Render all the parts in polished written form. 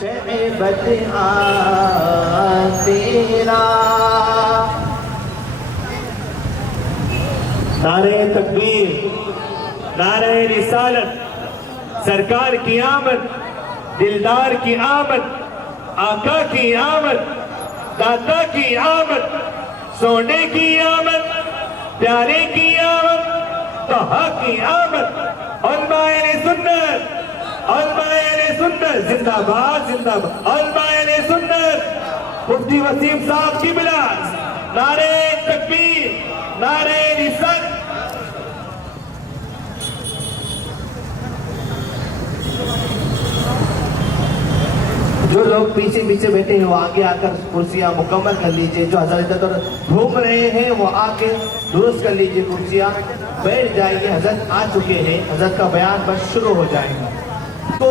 شعبت تیرا. نعرہ تکبیر، نعرہ رسالت، سرکار کی آمد، دلدار کی آمد، آقا کی آمد، داتا کی آمد، سونے کی آمد، پیارے کی آمد، طہا کی آمد. علماء اہل سنت، علماء اہل سنت زندہ باد، زندہ باد. علماء اہل سنت، مفتی وسیم صاحب کی بلاس، نعرہ تکبیر، نعرہ رسالت. جو لوگ پیچھے پیچھے بیٹھے ہیں وہ آگے آ کر کرسیاں مکمل کر لیجئے. جو حضرت ادھر گھوم رہے ہیں وہ آ کے درست کر لیجئے کرسیاں. بیٹھ جائیے، حضرت آ چکے ہیں، حضرت کا بیان بس شروع ہو جائے گا. تو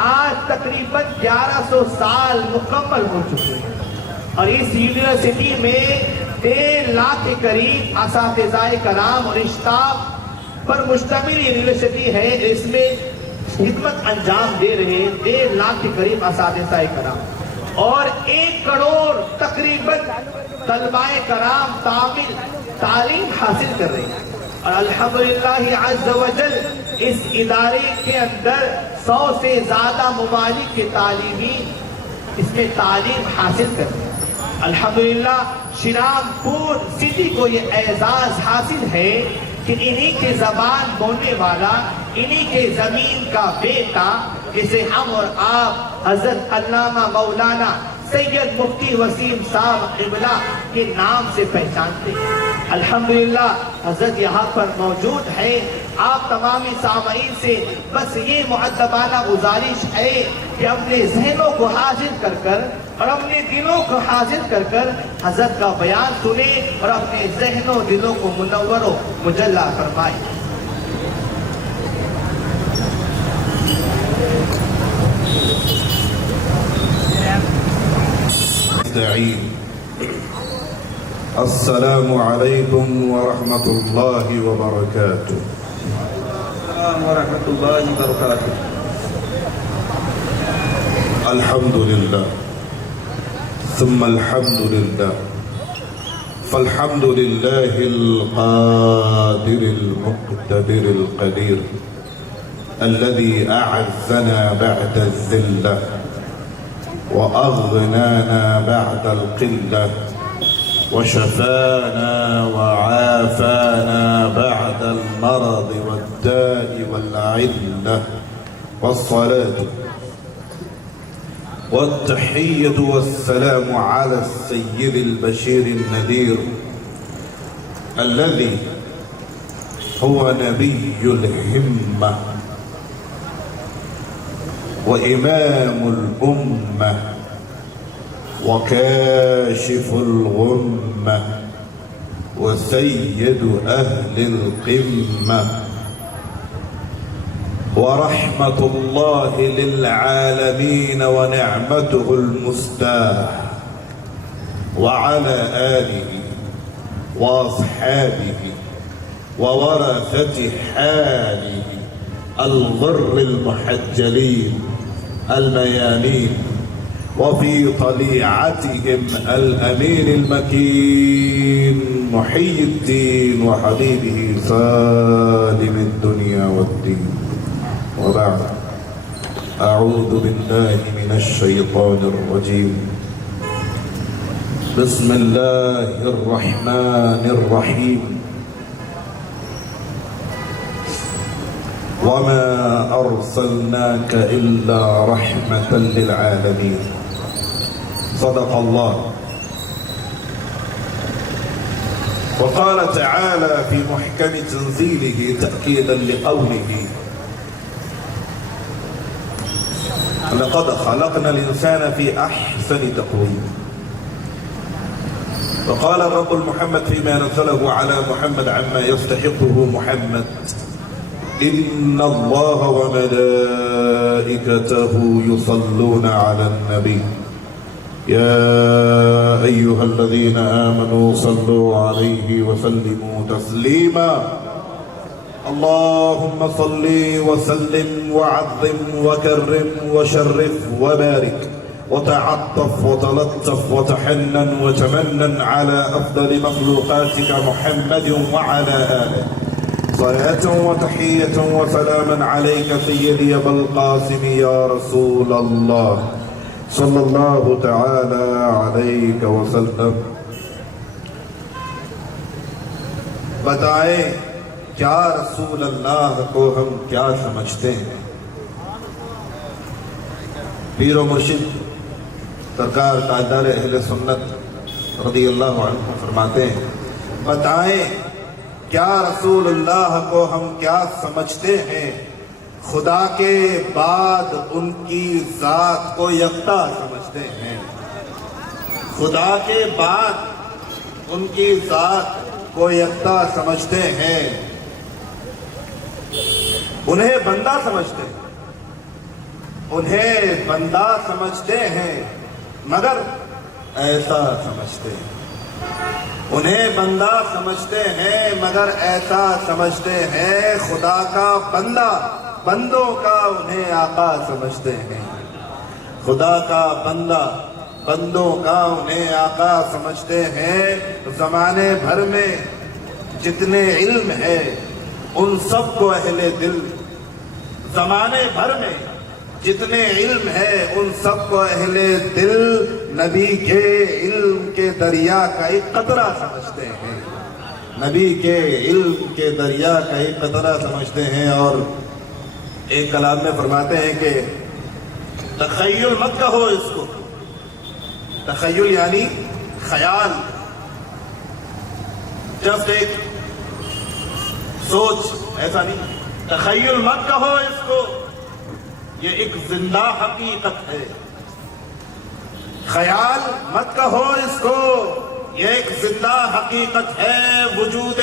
آج تقریباً 1100 سال مکمل ہو چکے ہیں اور اس یونیورسٹی میں 1.5 لاکھ کے قریب اساتذہ کرام اور اسٹاف پر مشتمل یونیورسٹی ہے. اس میں خدمت انجام دے رہے 1.5 لاکھ کے قریب اساتذہ کرام اور 1 کروڑ تقریباً طلبہ کرام تعلیم حاصل کر رہے ہیں. اور الحمدللہ عز و جل اس ادارے کے اندر 100 سے زیادہ ممالک کے تعلیمی اس میں تعلیم حاصل کر رہے ہیں. الحمدللہ شیرام پور سٹی کو یہ اعزاز حاصل ہے کہ انہی کے زبان بولنے والا، انہی کے زمین کا بیٹا، جسے ہم اور آپ حضرت علامہ مولانا سید مفتی وسیم صاحب قبلہ کے نام سے پہچانتے ہیں. الحمدللہ حضرت یہاں پر موجود ہے. آپ تمامی سامعین سے بس یہ مؤدبانہ گزارش ہے کہ اپنے ذہنوں کو حاضر کر کر اور اپنے دلوں کو حاضر کر کر حضرت کا بیان سنیں اور اپنے ذہنوں دلوں کو منور و مجلہ فرمائیں. السلام علیکم ورحمۃ اللہ وبرکاتہ. السلام ورحمۃ اللہ وبرکاتہ. الحمد للہ ثم الحمد للہ فالحمد للہ القادر المقتدر القدیر الذي أعزنا بعد الذلة وأغنانا بعد القلة وشفانا وعافانا بعد المرض والداء والعلة. والصلاة والتحية والسلام على السيد البشير النذير الذي هو نبي الهمة وإمام الأمة وكاشف الغمة وسيد أهل القمة ورحمة الله للعالمين ونعمته المستاح وعلى آله وأصحابه وورثة حاله الغر المحجلين الميامين وفي طليعتهم الأمين المكين محي الدين وحبيبه سالم الدنيا والدين. وبعد أعوذ بالله من الشيطان الرجيم. بسم الله الرحمن الرحيم. وما أرسلناك إلا رحمة للعالمين. صدق الله. وقال تعالى في محكم تنزيله تأكيدا لقوله لقد خلقنا الإنسان في أحسن تقويم. وقال الرب المحمد فيما نزله على محمد عما يستحقه محمد إن الله وملائكته يصلون على النبي يا أيها الذين آمنوا صلوا عليه وسلموا تسليما اللهم صل وسلم وعظم وكرم وشرف وبارك وتعطف وتلطف وتحنن وتمنن على أفضل مخلوقاتك محمد وعلى آله صلاة وتحية وسلاما عليك سيدي أبا القاسم يا رسول الله صلى الله تعالى عليك وسلم. بتائیں کیا رسول اللہ کو ہم کیا سمجھتے ہیں؟ پیر و مرشد سرکار تاجدار اہل سنت رضی اللہ عنہ فرماتے ہیں بتائیں کیا رسول اللہ کو ہم کیا سمجھتے ہیں؟ خدا کے بعد ان کی ذات کو یکتا سمجھتے ہیں. خدا کے بعد ان کی ذات کو یکتا سمجھتے ہیں. انہیں بندہ سمجھتے ہیں, انہیں بندہ سمجھتے ہیں مگر ایسا سمجھتے ہیں. انہیں بندہ سمجھتے ہیں مگر ایسا سمجھتے ہیں. خدا کا بندہ بندوں کا انہیں آقا سمجھتے ہیں. خدا کا بندہ بندوں کا انہیں آقا سمجھتے ہیں. زمانے بھر میں جتنے علم ہے ان سب کو اہل دل, زمانے بھر میں جتنے علم ہے ان سب کو اہل دل نبی کے علم کے دریا کا ایک قطرہ سمجھتے ہیں. نبی کے علم کے دریا کا ایک قطرہ سمجھتے ہیں. اور ایک کلام میں فرماتے ہیں کہ تخیل مت کہو اس کو. تخیل یعنی خیال, جسٹ ایک سوچ, ایسا نہیں. تخیل مت کہو اس کو, یہ ایک زندہ حقیقت ہے. خیال مت کہو اس کو, یہ ایک زندہ حقیقت ہے. وجود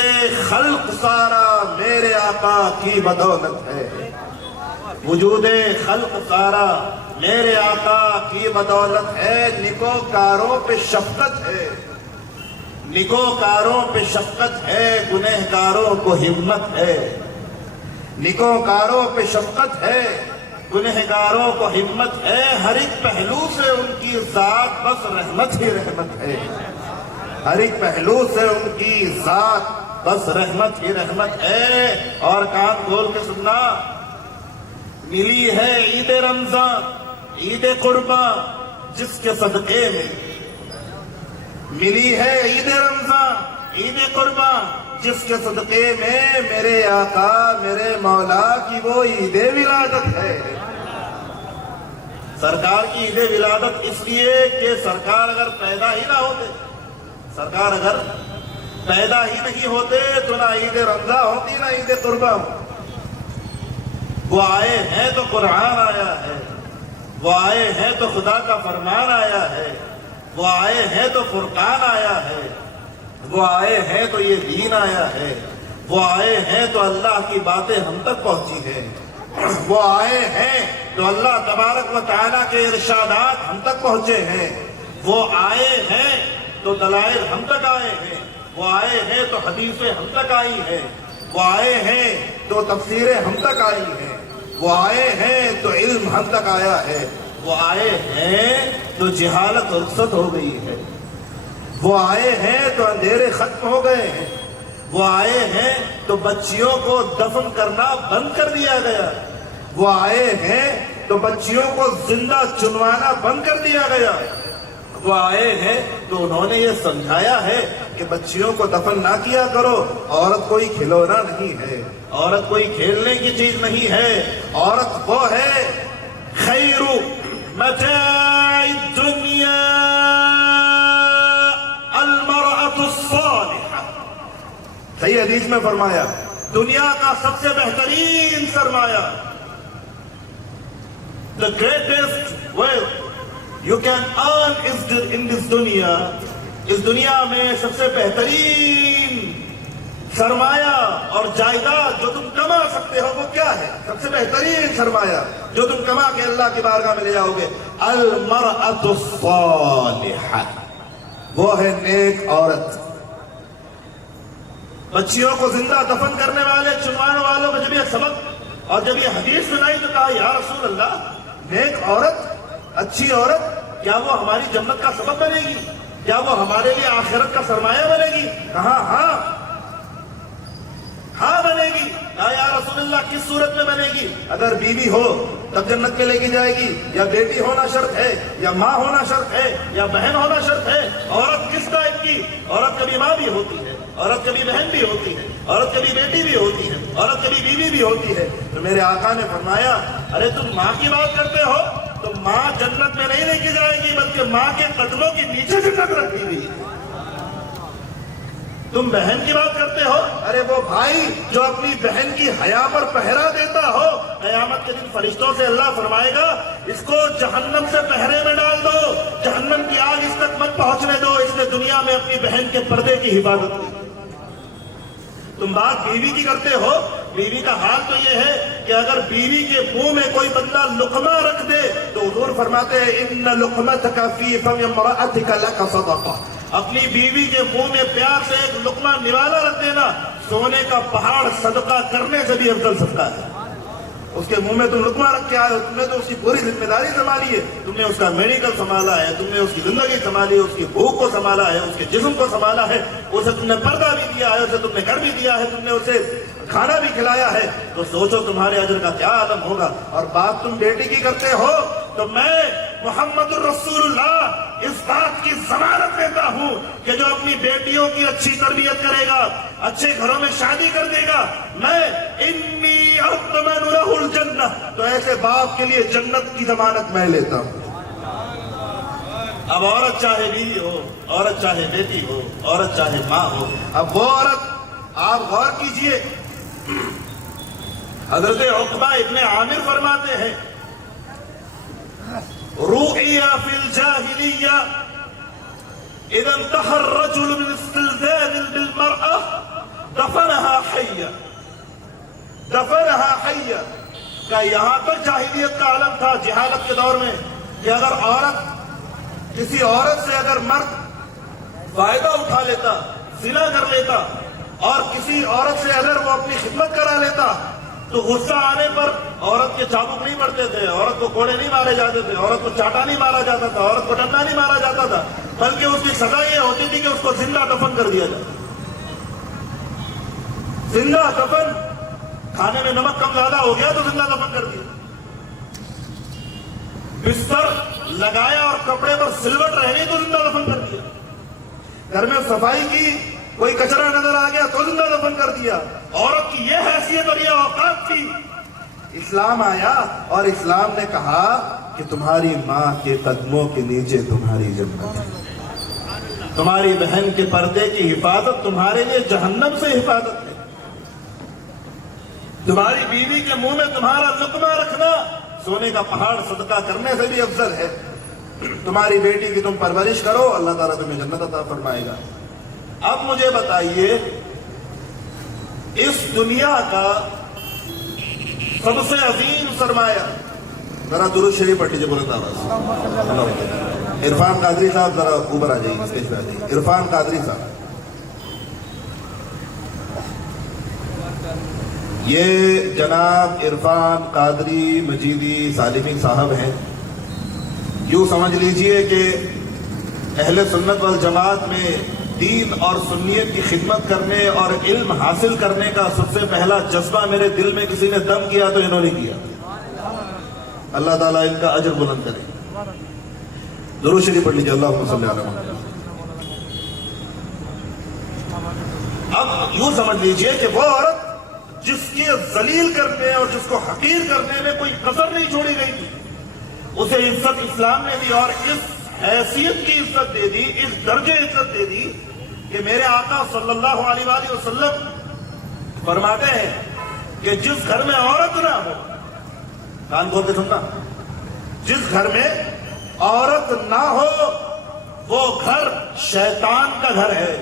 خلق سارا میرے آقا کی بدولت ہے. وجود خلق سارا میرے آقا کی بدولت ہے. نکوکاروں پہ شفقت ہے, نکوکاروں پہ شفقت ہے. گنہگاروں کو ہمت ہے. نکوکاروں پہ شفقت ہے, گنہگاروں کو ہمت ہے. ہر ایک پہلو سے ان کی ذات بس رحمت ہی رحمت ہے. ہر ایک پہلو سے ان کی ذات بس رحمت ہی رحمت ہے. اور کان کھول کے سننا, ملی ہے عید رمضان عید قربان جس کے صدقے میں, ملی ہے عید رمضان عید قربان جس کے صدقے میں میرے آقا میرے مولا کی وہ عید ولادت ہے. سرکار کی عید ولادت اس لیے کہ سرکار اگر پیدا ہی نہ ہوتے, سرکار اگر پیدا ہی نہیں ہوتے تو نہ عید رمضان ہوتی نہ عید قربان. وہ آئے ہیں تو قرآن آیا ہے, وہ آئے ہیں تو خدا کا فرمان آیا ہے, وہ آئے ہیں تو فرقان آیا ہے, وہ آئے ہیں تو یہ دین آیا ہے, وہ آئے ہیں تو اللہ کی باتیں ہم تک پہنچی ہیں, وہ آئے ہیں تو اللہ تبارک و تعالیٰ کے ارشادات ہم تک پہنچے ہیں, وہ آئے ہیں تو دلائل ہم تک آئے ہیں, وہ آئے ہیں تو حدیثیں ہم تک آئی ہیں, وہ آئے ہیں تو تفسیریں ہم تک آئی ہیں, وہ آئے ہیں تو علم ہم تک آیا ہے, وہ آئے ہیں تو جہالت رخصت ہو گئی ہے, وہ آئے ہیں تو اندھیرے ختم ہو گئے ہیں, وہ آئے ہیں تو بچیوں کو دفن کرنا بند کر دیا گیا, وہ آئے ہیں تو بچیوں کو زندہ چنوانا بند کر دیا گیا, وہ آئے ہیں تو انہوں نے یہ سمجھایا ہے کہ بچیوں کو دفن نہ کیا کرو, عورت کوئی کھلونا نہیں ہے, عورت کوئی کھیلنے کی چیز نہیں ہے, عورت وہ ہے خیر متاع الدنیا المرأة الصالحة. صحیح حدیث میں فرمایا دنیا کا سب سے بہترین سرمایہ, the greatest wealth you can earn is in this dunya, اس دنیا میں سب سے بہترین سرمایہ اور جائیداد جو تم کما سکتے ہو وہ کیا ہے؟ سب سے بہترین سرمایہ جو تم کما کے اللہ کی بارگاہ میں لے جاؤ گے, المرأة الصالحة, وہ ہے نیک عورت. بچیوں کو زندہ دفن کرنے والے چنوانے والوں کو جب یہ سبق اور جب یہ حدیث سنائی تو کہا یا رسول اللہ، نیک عورت، اچھی عورت، کیا وہ ہماری جنت کا سبب بنے گی؟ کیا وہ ہمارے لیے آخرت کا سرمایہ بنے گی؟ کہا ہاں بنے گی۔ کہا یا رسول اللہ کس صورت میں بنے گی؟ اگر بیوی ہو تب جنت میں لے کے جائے گی، یا بیٹی ہونا شرط ہے، یا ماں ہونا شرط ہے، یا بہن ہونا شرط ہے۔ عورت کس ٹائپ کی؟ عورت کبھی ماں بھی ہوتی ہے، عورت کبھی بہن بھی ہوتی ہے، عورت کبھی بیٹی بھی ہوتی ہے، عورت کبھی بیوی بھی ہوتی ہے۔ تو میرے آقا نے فرمایا ارے تم ماں کی بات کرتے ہو تو ماں جنت میں نہیں لے کے جائے گی، بلکہ ماں کے قدموں کے نیچے جنت رکھی ہوئی ہے۔ تم بہن کی بات کرتے ہو، ارے وہ بھائی جو اپنی بہن کی حیا پر پہرا دیتا ہو، قیامت کے دن فرشتوں سے اللہ فرمائے گا اس کو جہنم سے پہرے میں ڈال دو، جہنم کی آگ اس تک مت پہنچنے دو، اس نے دنیا میں اپنی بہن کے پردے کی حفاظت کی۔ تم بات بیوی کی کرتے ہو، بیوی کا حال تو یہ ہے کہ اگر بیوی کے منہ میں کوئی بندہ لقمہ رکھ دے تو حضور فرماتے ہیں ان لقمتک فی فم امرأتک لک صدقہ، اپنی بیوی کے منہ میں پیار سے ایک لقمہ نوالا رکھ دینا سونے کا پہاڑ صدقہ کرنے سے بھی افضل صدقہ ہے۔ اس کے منہ میں تم لقمہ رکھ کے آئے ہو، تم نے تو اس کی پوری ذمہ داری سنبھالی ہے، تم نے اس کا میڈیکل سنبھالا ہے، تم نے اس کی زندگی سنبھالی ہے، اس کی بھوک کو سنبھالا ہے، اس کے جسم کو سنبھالا ہے، اسے تم نے پردہ بھی دیا ہے، اسے تم نے گھر بھی دیا ہے، تم نے اسے کھانا بھی کھلایا ہے، تو سوچو تمہارے اجر کا کیا عالم ہوگا۔ اور بات تم بیٹی کی کرتے ہو تو میں محمد الرسول اللہ اس بات کی ضمانت دیتا ہوں کہ جو اپنی بیٹیوں کی اچھی تربیت کرے گا، اچھے گھروں میں شادی کر دے گا، میں انی اضمن لہ الجنہ، تو ایسے باپ کے لیے جنت کی ضمانت میں لیتا ہوں۔ اب عورت چاہے بیوی ہو، عورت چاہے بیٹی ہو، عورت چاہے ماں ہو، اب وہ عورت آپ غور کیجئے، حضرت عقبہ ابن عامر فرماتے ہیں رؤيا في الجاهلية إذا انتهى الرجل من استلذاذ بالمرأة دفنها حية کہ یہاں تک جاہلیت کا عالم تھا جہالت کے دور میں کہ اگر عورت کسی عورت سے اگر مرد فائدہ اٹھا لیتا، زنا کر لیتا، اور کسی عورت سے اگر وہ اپنی خدمت کرا لیتا تو غصہ آنے پر عورت کے چابک نہیں پڑتے تھے، عورت کو کوڑے نہیں مارے جاتے تھے، عورت کو چاٹا نہیں مارا جاتا تھا، عورت کو ڈنڈا نہیں مارا جاتا تھا، بلکہ اس کی سزا یہ ہوتی تھی کہ اس کو زندہ دفن کر دیا جاتا۔ زندہ دفن، کھانے میں نمک کم زیادہ ہو گیا تو زندہ دفن کر دیا، بستر لگایا اور کپڑے پر سلوٹ رہ گئی تو زندہ دفن کر دیا، گھر میں صفائی کی کوئی کچرا نظر آ گیا تو زندہ دفن کر دیا۔ عورت کی یہ حیثیت اور یہ اوقات تھی۔ اسلام آیا اور اسلام نے کہا کہ تمہاری ماں کے قدموں کے نیچے تمہاری جنت ہے، تمہاری بہن کے پردے کی حفاظت تمہارے لیے جہنم سے حفاظت ہے، تمہاری بیوی کے منہ میں تمہارا لقمہ رکھنا سونے کا پہاڑ صدقہ کرنے سے بھی افضل ہے۔ تمہاری بیٹی کی تم پرورش کرو، اللہ تعالیٰ تمہیں جنت عطا فرمائے گا۔ اب مجھے بتائیے اس دنیا کا سب سے عظیم سرمایہ، ذرا درود شریف پڑھ لیجیے، بولتا آواز۔ عرفان قادری صاحب ذرا اوپر آ جائیے، اسٹیج پہ آ جائیے۔ عرفان قادری صاحب، یہ جناب عرفان قادری مجیدی سالمی صاحب ہیں۔ یوں سمجھ لیجئے کہ اہل سنت والجماعت میں دین اور سنیت کی خدمت کرنے اور علم حاصل کرنے کا سب سے پہلا جذبہ میرے دل میں کسی نے دم کیا تو انہوں نے کیا۔ اللہ تعالیٰ ان کا اجر بلند کرے۔ درود شریف پڑھ لیجیے، اللہم صلی علی محمد۔ اب یوں سمجھ لیجئے کہ وہ عورت جس کے ذلیل کرنے اور جس کو حقیر کرنے میں کوئی کسر نہیں چھوڑی گئی تھی، اسے عزت اسلام نے دی، اور اس حیثیت کی عزت دے دی، اس درجے عزت دے دی کہ میرے آقا صلی اللہ علیہ وآلہ وسلم فرماتے ہیں کہ جس گھر میں عورت نہ ہو، کان کھول کے سننا، جس گھر میں عورت نہ ہو وہ گھر شیطان کا گھر ہے،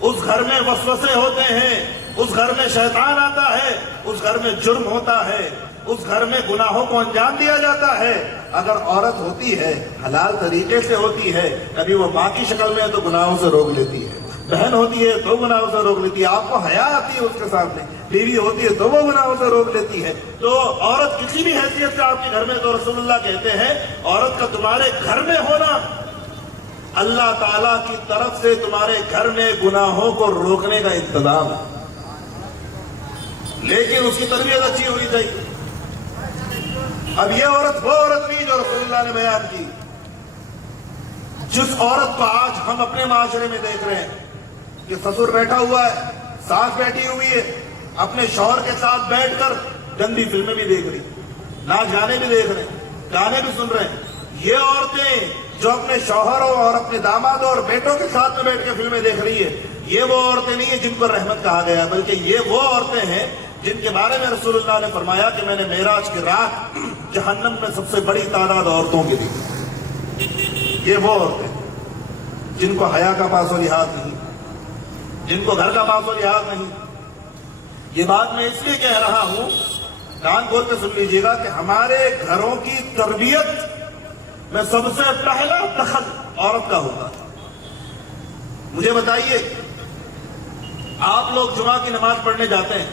اس گھر میں وسوسے ہوتے ہیں، اس گھر میں شیطان آتا ہے، اس گھر میں جرم ہوتا ہے، اس گھر میں گناہوں کو انجام دیا جاتا ہے۔ اگر عورت ہوتی ہے حلال طریقے سے ہوتی ہے، کبھی وہ ماں کی شکل میں ہے تو گناہوں سے روک لیتی ہے، بہن ہوتی ہے تو گناہوں سے روک لیتی ہے، آپ کو حیا آتی ہے اس کے سامنے، بیوی ہوتی ہے تو وہ گناہوں سے روک لیتی ہے۔ تو عورت کسی بھی حیثیت سے آپ کے گھر میں، تو رسول اللہ کہتے ہیں عورت کا تمہارے گھر میں ہونا اللہ تعالیٰ کی طرف سے تمہارے گھر میں گناہوں کو روکنے کا انتظام ہے، لیکن اس کی تربیت اچھی ہونی چاہیے۔ اب یہ عورت وہ عورت نہیں جو رسول اللہ نے بیان کی، جس عورت کو آج ہم اپنے معاشرے میں دیکھ رہے ہیں کہ سسر بیٹھا ہوا ہے، ساس بیٹھی ہوئی ہے، اپنے شوہر کے ساتھ بیٹھ کر گندی فلمیں بھی دیکھ رہی، ناچ گانے بھی دیکھ رہے ہیں، گانے بھی سن رہے ہیں۔ یہ عورتیں جو اپنے شوہروں اور اپنے دامادوں اور بیٹوں کے ساتھ میں بیٹھ کے فلمیں دیکھ رہی ہے، یہ وہ عورتیں نہیں ہیں جن کو رحمت کہا گیا، بلکہ یہ وہ عورتیں ہیں جن کے بارے میں رسول اللہ نے فرمایا کہ میں نے معراج کی رات جہنم میں سب سے بڑی تعداد عورتوں کی دیکھی۔ یہ وہ عورتیں جن کو حیا کا پاس و لحاظ نہیں، جن کو گھر کا پاس و لحاظ نہیں۔ یہ بات میں اس لیے کہہ رہا ہوں، کان کھول کے سن لیجیے گا، کہ ہمارے گھروں کی تربیت میں سب سے پہلا دخل عورت کا ہوگا۔ مجھے بتائیے، آپ لوگ جمعہ کی نماز پڑھنے جاتے ہیں،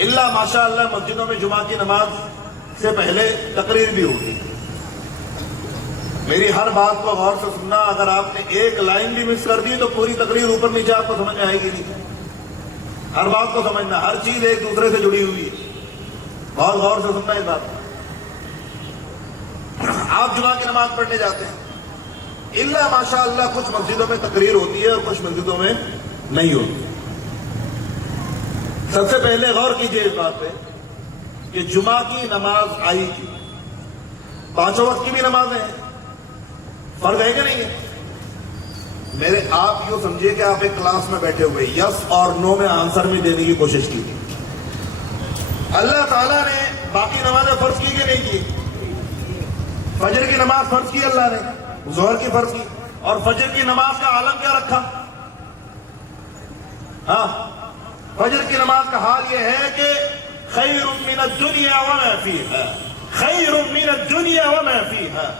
اللہ ماشاء اللہ مسجدوں میں جمعہ کی نماز سے پہلے تقریر بھی ہوگی۔ میری ہر بات کو غور سے سننا، اگر آپ نے ایک لائن بھی مس کر دی تو پوری تقریر اوپر نیچے آپ کو سمجھ میں آئے گی نہیں۔ ہر بات کو سمجھنا، ہر چیز ایک دوسرے سے جڑی ہوئی ہے، بہت غور سے سننا اس بات کو۔ آپ جمعہ کی نماز پڑھنے جاتے ہیں، اللہ ماشاء اللہ کچھ مسجدوں میں تقریر ہوتی ہے اور کچھ مسجدوں میں نہیں ہوتی۔ سب سے پہلے غور کیجئے اس بات پہ کہ جمعہ کی نماز آئی کی 5 وقت کی بھی نمازیں ہیں، فرق ہے کہ نہیں ہے؟ میرے آپ یوں سمجھیے کہ آپ ایک کلاس میں بیٹھے ہوئے، یس اور نو میں آنسر بھی دینے کی کوشش کی۔ اللہ تعالیٰ نے باقی نمازیں فرض کی کہ نہیں کی؟ فجر کی نماز فرض کی اللہ نے، ظہر کی فرض کی، اور فجر کی نماز کا عالم کیا رکھا؟ ہاں، فجر کی نماز کا حال یہ ہے کہ خیر من الدنیا وما فیہا، خیر من الدنیا وما فیہا،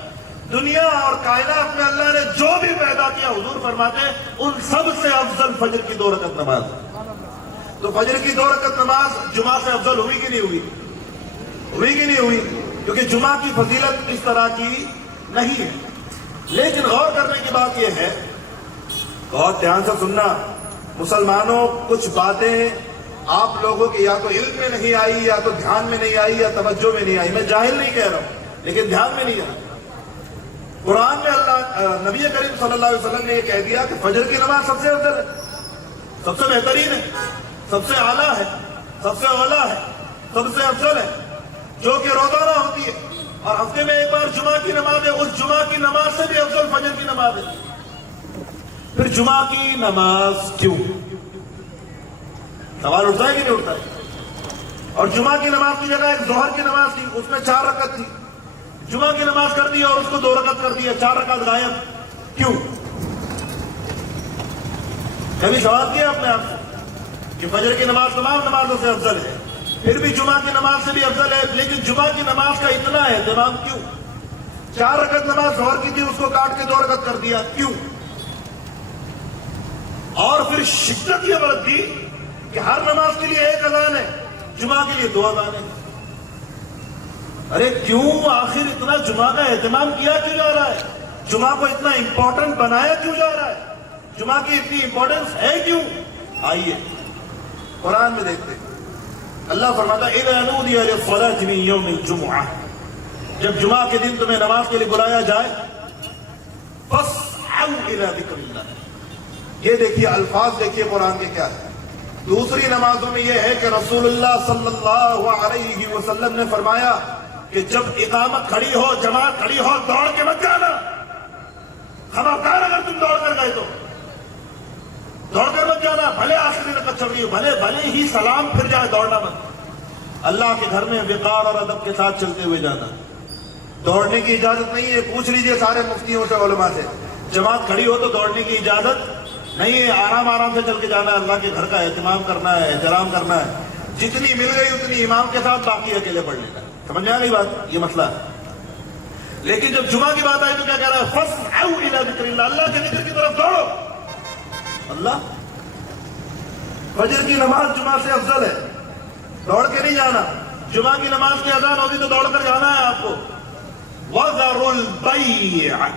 دنیا اور کائنات میں اللہ نے جو بھی پیدا کیا، حضور فرماتے ہیں ان سب سے افضل فجر کی 2 رکعت نماز۔ تو فجر کی 2 رکعت نماز جمعہ سے افضل ہوئی کہ نہیں ہوئی؟ ہوئی کہ نہیں ہوئی؟ کیونکہ جمعہ کی فضیلت اس طرح کی نہیں ہے۔ لیکن غور کرنے کی بات یہ ہے، بہت دھیان سے سننا مسلمانوں، کچھ باتیں آپ لوگوں کی یا تو علم میں نہیں آئی، یا تو دھیان میں نہیں آئی، یا توجہ میں نہیں آئی۔ میں جاہل نہیں کہہ رہا ہوں، لیکن دھیان میں نہیں آئی۔ قرآن میں اللہ نبی کریم صلی اللہ علیہ وسلم نے یہ کہہ دیا کہ فجر کی نماز سب سے افضل ہے، سب سے بہترین ہے، سب سے اعلیٰ ہے، سب سے اولیٰ ہے، سب سے افضل ہے، جو کہ روزانہ ہوتی ہے، اور ہفتے میں ایک بار جمعہ کی نماز ہے، اس جمعہ کی نماز سے بھی افضل فجر کی نماز ہے۔ پھر جمعہ کی نماز کیوں؟ سوال اٹھتا ہے کہ نہیں اٹھتا ہے؟ اور جمعہ کی نماز کی جگہ ایک ظہر کی نماز تھی، اس میں 4 رکعت تھی، جمعہ کی نماز کر دی اور اس کو 2 رکعت کر دیا، 4 رکعت غائب کیوں؟ کبھی سوال کیا اپنے آپ سے کہ فجر کی نماز تمام نمازوں سے افضل ہے، پھر بھی جمعہ کی نماز سے بھی افضل ہے، لیکن جمعہ کی نماز کا اتنا اہتمام کیوں؟ 4 رکعت نماز ظہر کی تھی، اس کو کاٹ کے 2 رکعت کر دیا، کیوں؟ اور پھر شدت یہ برت دی کہ ہر نماز کے لیے ایک اذان ہے، جمعہ کے لیے 2 اذانیں۔ ارے کیوں آخر اتنا جمعہ کا اہتمام کیا کیوں جا رہا ہے؟ جمعہ کو اتنا امپورٹنٹ بنایا کیوں جا رہا ہے؟ جمعہ کی اتنی امپورٹنس ہے کیوں؟ آئیے قرآن میں دیکھتے ہیں، اللہ فرماتا ہے اِذَا نُودِيَ لِلصَّلَاةِ مِن يَوْمِ الْجُمُعَةِ، جب جمعہ کے دن تمہیں نماز کے لیے بلایا جائے، فَاسْعَوْا إِلَىٰ ذِكْرِ اللَّهِ، یہ دیکھیے الفاظ دیکھیے قرآن کے کیا ہے۔ دوسری نمازوں میں یہ ہے کہ رسول اللہ صلی اللہ علیہ وسلم نے فرمایا کہ جب اقامت کھڑی ہو، جماعت کھڑی ہو، دوڑ کے مت جانا، خبردار اگر تم دوڑ کر گئے تو دوڑ کر مت جانا، بھلے آخری رکعت چل رہی ہو، بھلے ہی سلام پھر جائے، دوڑنا مت۔ اللہ کے گھر میں وقار اور ادب کے ساتھ چلتے ہوئے جانا، دوڑنے کی اجازت نہیں ہے۔ پوچھ لیجئے سارے مفتیوں سے، علماء سے، جماعت کھڑی ہو تو دوڑنے کی اجازت نہیں ہے، آرام آرام سے چل کے جانا ہے، اللہ کے گھر کا اہتمام کرنا ہے، احترام کرنا ہے، جتنی مل گئی اتنی امام کے ساتھ، باقی اکیلے پڑھ لینا۔ سمجھ میں آ گئی بات؟ یہ مسئلہ ہے۔ لیکن جب جمعہ کی بات آئی تو کیا کہہ رہا ہے؟ فَاسْعَوْا إِلَىٰ ذِكْرِ اللَّهِ، اللہ کے ذکر کی طرف دوڑو۔ اللہ فجر کی نماز جمعہ سے افضل ہے، دوڑ کے نہیں جانا. جمعہ کی نماز کی اذان ہوگی تو دوڑ کر جانا ہے آپ کو. وَذَرُوا الْبَيْعَ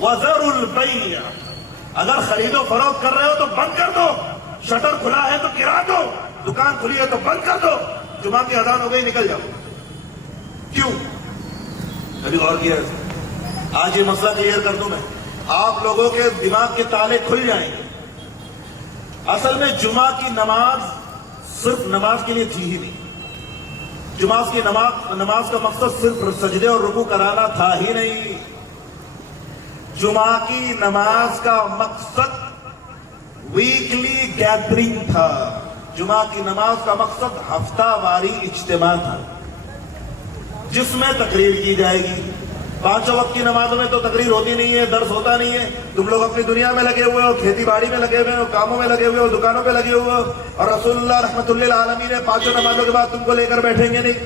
وَذَرُوا الْبَيْعَ، اگر خرید و فروخت کر رہے ہو تو بند کر دو. شٹر کھلا ہے تو گرا دو، دکان کھلی ہے تو بند کر دو. جمعہ کی اذان ہو گئی نکل جاؤ. کیوں؟ کبھی غور کیا ہے؟ آج یہ مسئلہ کلیئر کر دوں میں، آپ لوگوں کے دماغ کے تالے کھل جائیں گے. اصل میں جمعہ کی نماز صرف نماز کے لیے تھی ہی نہیں. جمعہ کی نماز کا مقصد صرف سجدے اور رکوع کرانا تھا ہی نہیں. جمعہ کی نماز کا مقصد ویکلی گیدرنگ تھا. جمعہ کی نماز کا مقصد ہفتہ واری اجتماع تھا جس میں تقریر کی جائے گی. 5 وقت کی نمازوں میں تو تقریر ہوتی نہیں ہے، درس ہوتا نہیں ہے. تم لوگ اپنی دنیا میں لگے ہوئے ہو، کھیتی باڑی میں لگے ہوئے ہو، کاموں میں لگے ہوئے ہو، دکانوں پہ لگے ہوئے ہو. اور رسول اللہ رحمت اللہ العالمین نے 5 نمازوں کے بعد تم کو لے کر بیٹھیں گے نہیں.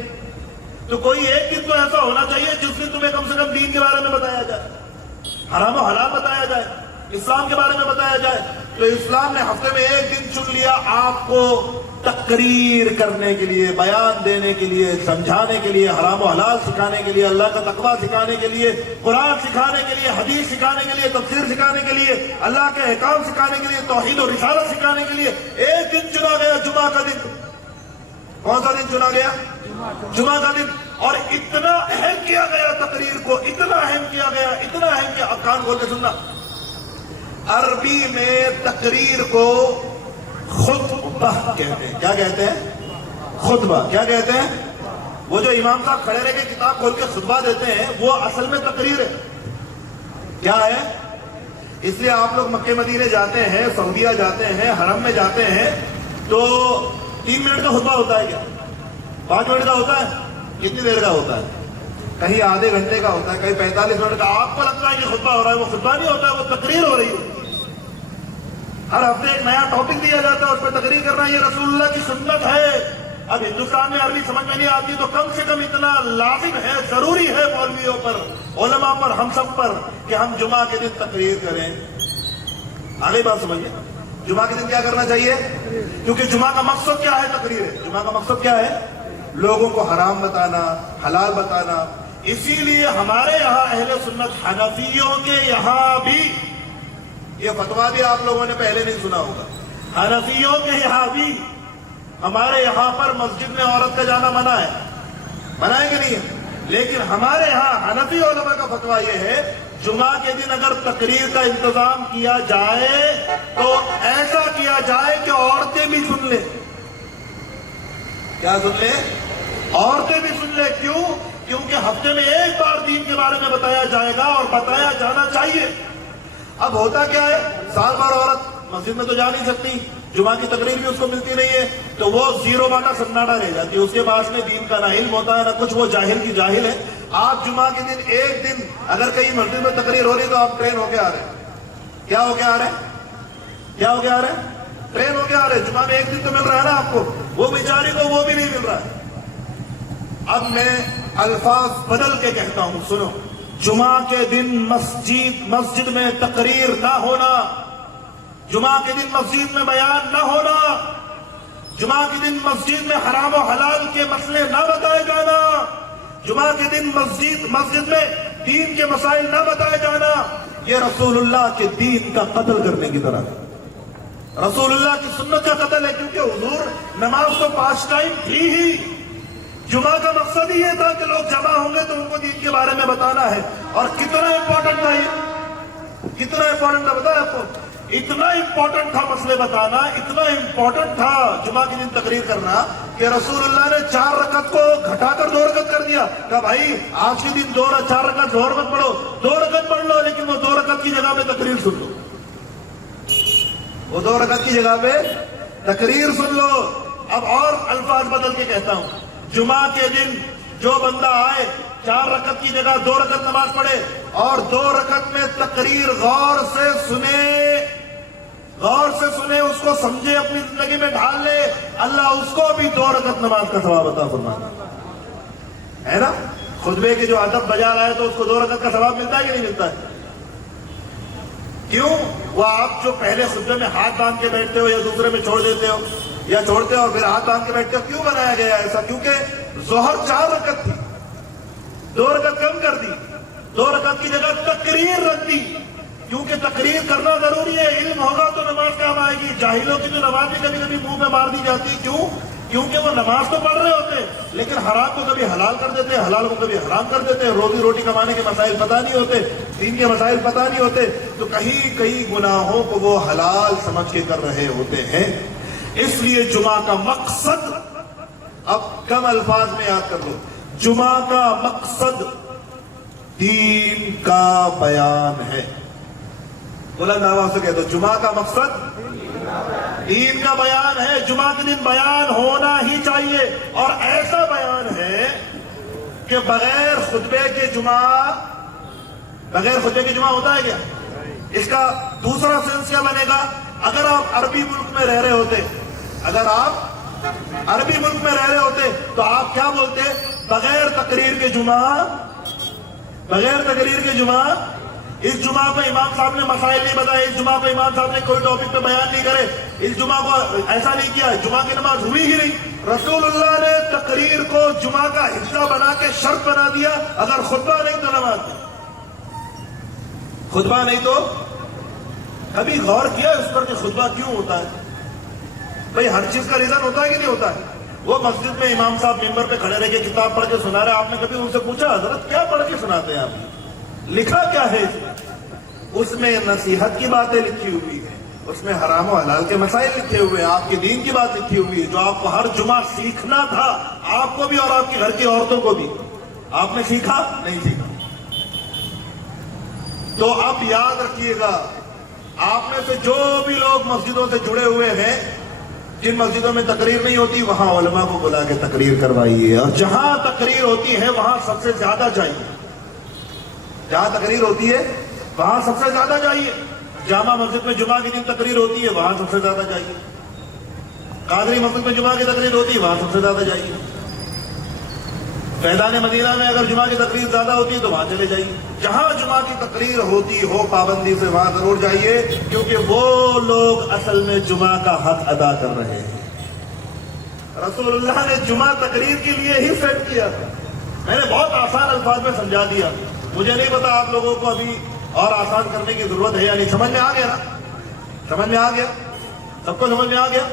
تو کوئی ایک دن تو ایسا ہونا چاہیے جس دن تمہیں کم سے کم دین کے بارے میں بتایا جائے، حرام و حلال بتایا جائے، اسلام کے بارے میں بتایا جائے. تو اسلام نے ہفتے میں ایک دن چن لیا آپ کو تقریر کرنے کے لیے، بیان دینے کے لیے، سمجھانے کے لیے، حرام و حلال سکھانے کے لیے، اللہ کا تقویٰ سکھانے کے لیے، قرآن سکھانے کے لیے، حدیث سکھانے کے لیے، تفسیر سکھانے کے لیے، اللہ کے احکام سکھانے کے لیے، توحید و رسالت سکھانے کے لیے ایک دن چنا گیا، جمعہ کا دن. کون سا دن چنا گیا؟ جمعہ کا دن. اور اتنا اہم کیا گیا تقریر کو، اتنا اہم کیا گیا، اتنا اہم کیا. اب کان کھول کے سننا، عربی میں تقریر کو خطبہ کہتے ہیں. کیا کہتے ہیں؟ خطبہ. کیا کہتے ہیں؟ وہ جو امام صاحب کھڑے رہ کے کتاب کھول کے خطبہ دیتے ہیں وہ اصل میں تقریر ہے. کیا ہے؟ اس لیے آپ لوگ مکہ مدینے جاتے ہیں، سعودیہ جاتے ہیں، حرم میں جاتے ہیں تو 3 منٹ کا خطبہ ہوتا ہے کیا؟ 5 منٹ کا ہوتا ہے؟ کتنی دیر کا ہوتا ہے؟ کہیں آدھے گھنٹے کا ہوتا ہے، کہیں 45 منٹ کا. آپ کو لگتا ہے کہ خطبہ ہو رہا ہے، وہ خطبہ نہیں ہوتا ہے، وہ تقریر ہو رہی ہے. ہر ہفتے ایک نیا ٹاپک دیا جاتا ہے، اس پہ تقریر کرنا. یہ رسول اللہ کی سنت ہے. اب ہندوستان میں عربی سمجھ میں نہیں آتی تو کم سے کم اتنا لازم ہے، ضروری ہے مولویوں پر، علماء پر، ہم سب پر کہ ہم جمعہ کے دن تقریر کریں. آگے بات سمجھیے، جمعہ کے دن کیا کرنا چاہیے؟ کیونکہ جمعہ کا مقصد کیا ہے؟ تقریر ہے. جمعہ کا مقصد کیا ہے؟ لوگوں کو حرام بتانا، حلال بتانا. اسی لیے ہمارے یہاں اہل سنت حنفیوں کے یہاں بھی، یہ فتویٰ بھی آپ لوگوں نے پہلے نہیں سنا ہوگا، حنفیوں کے یہاں بھی ہمارے یہاں پر مسجد میں عورت کا جانا منع ہے. منع ہے کہ نہیں ہے؟ لیکن ہمارے یہاں حنفی علماء کا فتویٰ یہ ہے جمعہ کے دن اگر تقریر کا انتظام کیا جائے تو ایسا کیا جائے کہ عورتیں بھی سن لیں. کیا سن لیں؟ عورتیں بھی سن لیں. کیوں؟ کیونکہ ہفتے میں ایک بار دین کے بارے میں بتایا جائے گا اور بتایا جانا چاہیے. اب ہوتا کیا ہے، سال بھر عورت مسجد میں تو جا نہیں سکتی، جمعہ کی تقریر بھی اس کو ملتی نہیں ہے، تو وہ زیرو باٹا سناٹا رہ جاتی ہے. اس کے پاس میں دین کا نہ علم ہوتا ہے نہ کچھ، وہ جاہل کی جاہل ہے. آپ جمعہ کے دن ایک دن اگر کہیں مسجد میں تقریر ہو رہی تو آپ ٹرین ہو کے آ رہے ہیں. کیا ہو کے آ رہے ہیں؟ کیا ہو کے آ رہے ہیں؟ ٹرین ہو کے آ رہے ہیں. جمعہ میں ایک دن تو مل رہا ہے نا آپ کو، وہ بیچاری کو وہ بھی نہیں مل رہا ہے. اب میں الفاظ بدل کے کہتا ہوں، سنو. جمعہ کے دن مسجد میں تقریر نہ ہونا، جمعہ کے دن مسجد میں بیان نہ ہونا، جمعہ کے دن مسجد میں حرام و حلال کے مسئلے نہ بتائے جانا، جمعہ کے دن مسجد میں دین کے مسائل نہ بتائے جانا، یہ رسول اللہ کے دین کا قتل کرنے کی طرح ہے. رسول اللہ کی سنت کا قتل ہے. کیونکہ حضور نماز تو 5 ٹائم تھی ہی. جمعہ کا مقصد ہی یہ تھا کہ لوگ جمع ہوں گے تو ان کو دین کے بارے میں بتانا ہے. اور کتنا امپورٹنٹ تھا یہ، کتنا امپورٹنٹ تھا بتایا آپ کو. اتنا امپورٹنٹ تھا مسئلے بتانا، اتنا امپورٹنٹ تھا جمعہ کے دن تقریر کرنا کہ رسول اللہ نے 4 رکعت کو گھٹا کر 2 رکعت کر دیا. کہا بھائی آج کے دن 4 رکعت ظہر مت پڑھو، 2 رکعت پڑھ لو، لیکن وہ 2 رکعت کی جگہ پہ تقریر سن لو. وہ 2 رکعت کی جگہ پہ تقریر سن لو. اب اور الفاظ بدل کے کہتا ہوں، جمعہ کے دن جو بندہ آئے 4 رکعت کی جگہ 2 رکعت نماز پڑھے اور 2 رکعت میں تقریر غور سے سنے، اس کو سمجھے، اپنی زندگی میں ڈھال لے، اللہ اس کو بھی 2 رکعت نماز کا ثواب عطا فرماتا ہے نا. خطبے کے جو ادب بجا رہا ہے تو اس کو 2 رکعت کا ثواب ملتا ہے کہ نہیں ملتا ہے؟ کیوں؟ وہ آپ جو پہلے خطبے میں ہاتھ باندھ کے بیٹھتے ہو یا دوسرے میں چھوڑ دیتے ہو یا چھوڑتے ہو اور پھر ہاتھ باندھ کے بیٹھتے ہو، کیوں بنایا گیا ایسا؟ کیونکہ ظہر 4 رکعت تھی، 2 رکعت کم کر دی، 2 رکعت کی جگہ تقریر رکھ دی، کیونکہ تقریر کرنا ضروری ہے، علم ہوگا تو نماز کام آئے گی۔ جاہلوں کی تو نماز بھی کبھی کبھی منہ میں مار دی جاتی، کیوں؟ کیونکہ وہ نماز تو پڑھ رہے ہوتے لیکن حرام کو کبھی حلال کر دیتے، حلال کو کبھی حرام کر دیتے، روزی روٹی کمانے کے مسائل پتہ نہیں ہوتے، دین کے مسائل پتہ نہیں ہوتے، تو کہیں کئی گناہوں کو وہ حلال سمجھ کے کر رہے ہوتے ہیں۔ اس لیے جمعہ کا مقصد، اب کم الفاظ میں یاد کر لو، جمعہ کا مقصد دین کا بیان ہے۔ بلند آواز سے کہہ دو، جمعہ کا مقصد دین کا بیان ہے۔ جمعہ کے دن بیان ہونا ہی چاہیے، اور ایسا بیان ہے کہ بغیر خطبے کے جمعہ ہوتا ہے کیا؟ اس کا دوسرا سینس کیا بنے گا؟ اگر آپ عربی ملک میں رہ رہے ہوتے تو آپ کیا بولتے؟ بغیر تقریر کے جمعہ، اس جمعہ کو امام صاحب نے مسائل نہیں بتائے، اس جمعہ کو امام صاحب نے کوئی ٹاپک پہ بیان نہیں کرے، اس جمعہ کو ایسا نہیں کیا، جمعہ کی نماز ہوئی ہی نہیں۔ رسول اللہ نے تقریر کو جمعہ کا حصہ بنا کے شرط بنا دیا، اگر خطبہ نہیں تو نماز نہیں۔ خطبہ نہیں تو کبھی غور کیا اس پر کہ خطبہ کیوں ہوتا ہے؟ بھئی ہر چیز کا ریزن ہوتا ہے کہ نہیں ہوتا ہے؟ وہ مسجد میں امام صاحب ممبر پہ کھڑے رہ کے کتاب پڑھ کے سنا رہے، آپ نے کبھی ان سے پوچھا حضرت کیا پڑھ کے سناتے ہیں آپ؟ لکھا کیا ہے؟ اس میں نصیحت کی باتیں لکھی ہوئی ہیں، اس میں حرام و حلال کے مسائل لکھے ہوئے ہیں، آپ کی دین کی بات لکھی ہوئی ہے، جو آپ کو ہر جمعہ سیکھنا تھا، آپ کو بھی اور آپ کے گھر کی عورتوں کو بھی۔ آپ نے سیکھا؟ نہیں سیکھا۔ تو اب یاد رکھیے گا، آپ میں سے جو بھی لوگ مسجدوں سے جڑے ہوئے ہیں، جن مسجدوں میں تقریر نہیں ہوتی وہاں علماء کو بلا کے تقریر کروائیے، اور جہاں تقریر ہوتی ہے وہاں سب سے زیادہ جائیے۔ جہاں تقریر ہوتی ہے وہاں سب سے زیادہ جائیے۔ جامع مسجد میں جمعہ کے دن تقریر ہوتی ہے، وہاں سب سے زیادہ جائیے۔ قادری مسجد میں جمعہ کی تقریر ہوتی ہے، وہاں سب سے زیادہ جائیے۔ فیضان مدینہ میں اگر جمعہ کی تقریر زیادہ ہوتی ہے تو وہاں چلے جائیے۔ جہاں جمعہ کی تقریر ہوتی ہو پابندی سے وہاں ضرور جائیے، کیونکہ وہ لوگ اصل میں جمعہ کا حق ادا کر رہے ہیں۔ رسول اللہ نے جمعہ تقریر کے لیے ہی سیٹ کیا تھا۔ میں نے بہت آسان الفاظ میں سمجھا دیا، مجھے نہیں پتا آپ لوگوں کو ابھی اور آسان کرنے کی ضرورت ہے یا نہیں۔ سمجھ میں آ گیا نا؟ سمجھ میں آ گیا؟ سب کو سمجھ میں آ گیا؟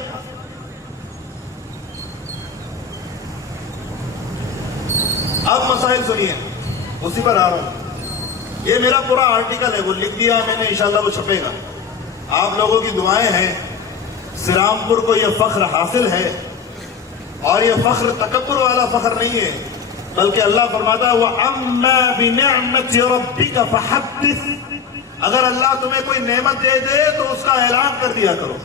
اب مسائل سنیے، اسی پر آ رہا ہوں۔ یہ میرا پورا آرٹیکل ہے، وہ لکھ دیا میں نے، انشاءاللہ وہ چھپے گا۔ آپ لوگوں کی دعائیں ہیں، سرامپور کو یہ فخر حاصل ہے، اور یہ فخر تکبر والا فخر نہیں ہے، بلکہ اللہ فرماتا ہے وَأَمَّا بِنِعْمَةِ رَبِّكَ فَحَدِّثْ۔ اگر اللہ تمہیں کوئی نعمت دے دے تو اس کا اعلان کر دیا کرو،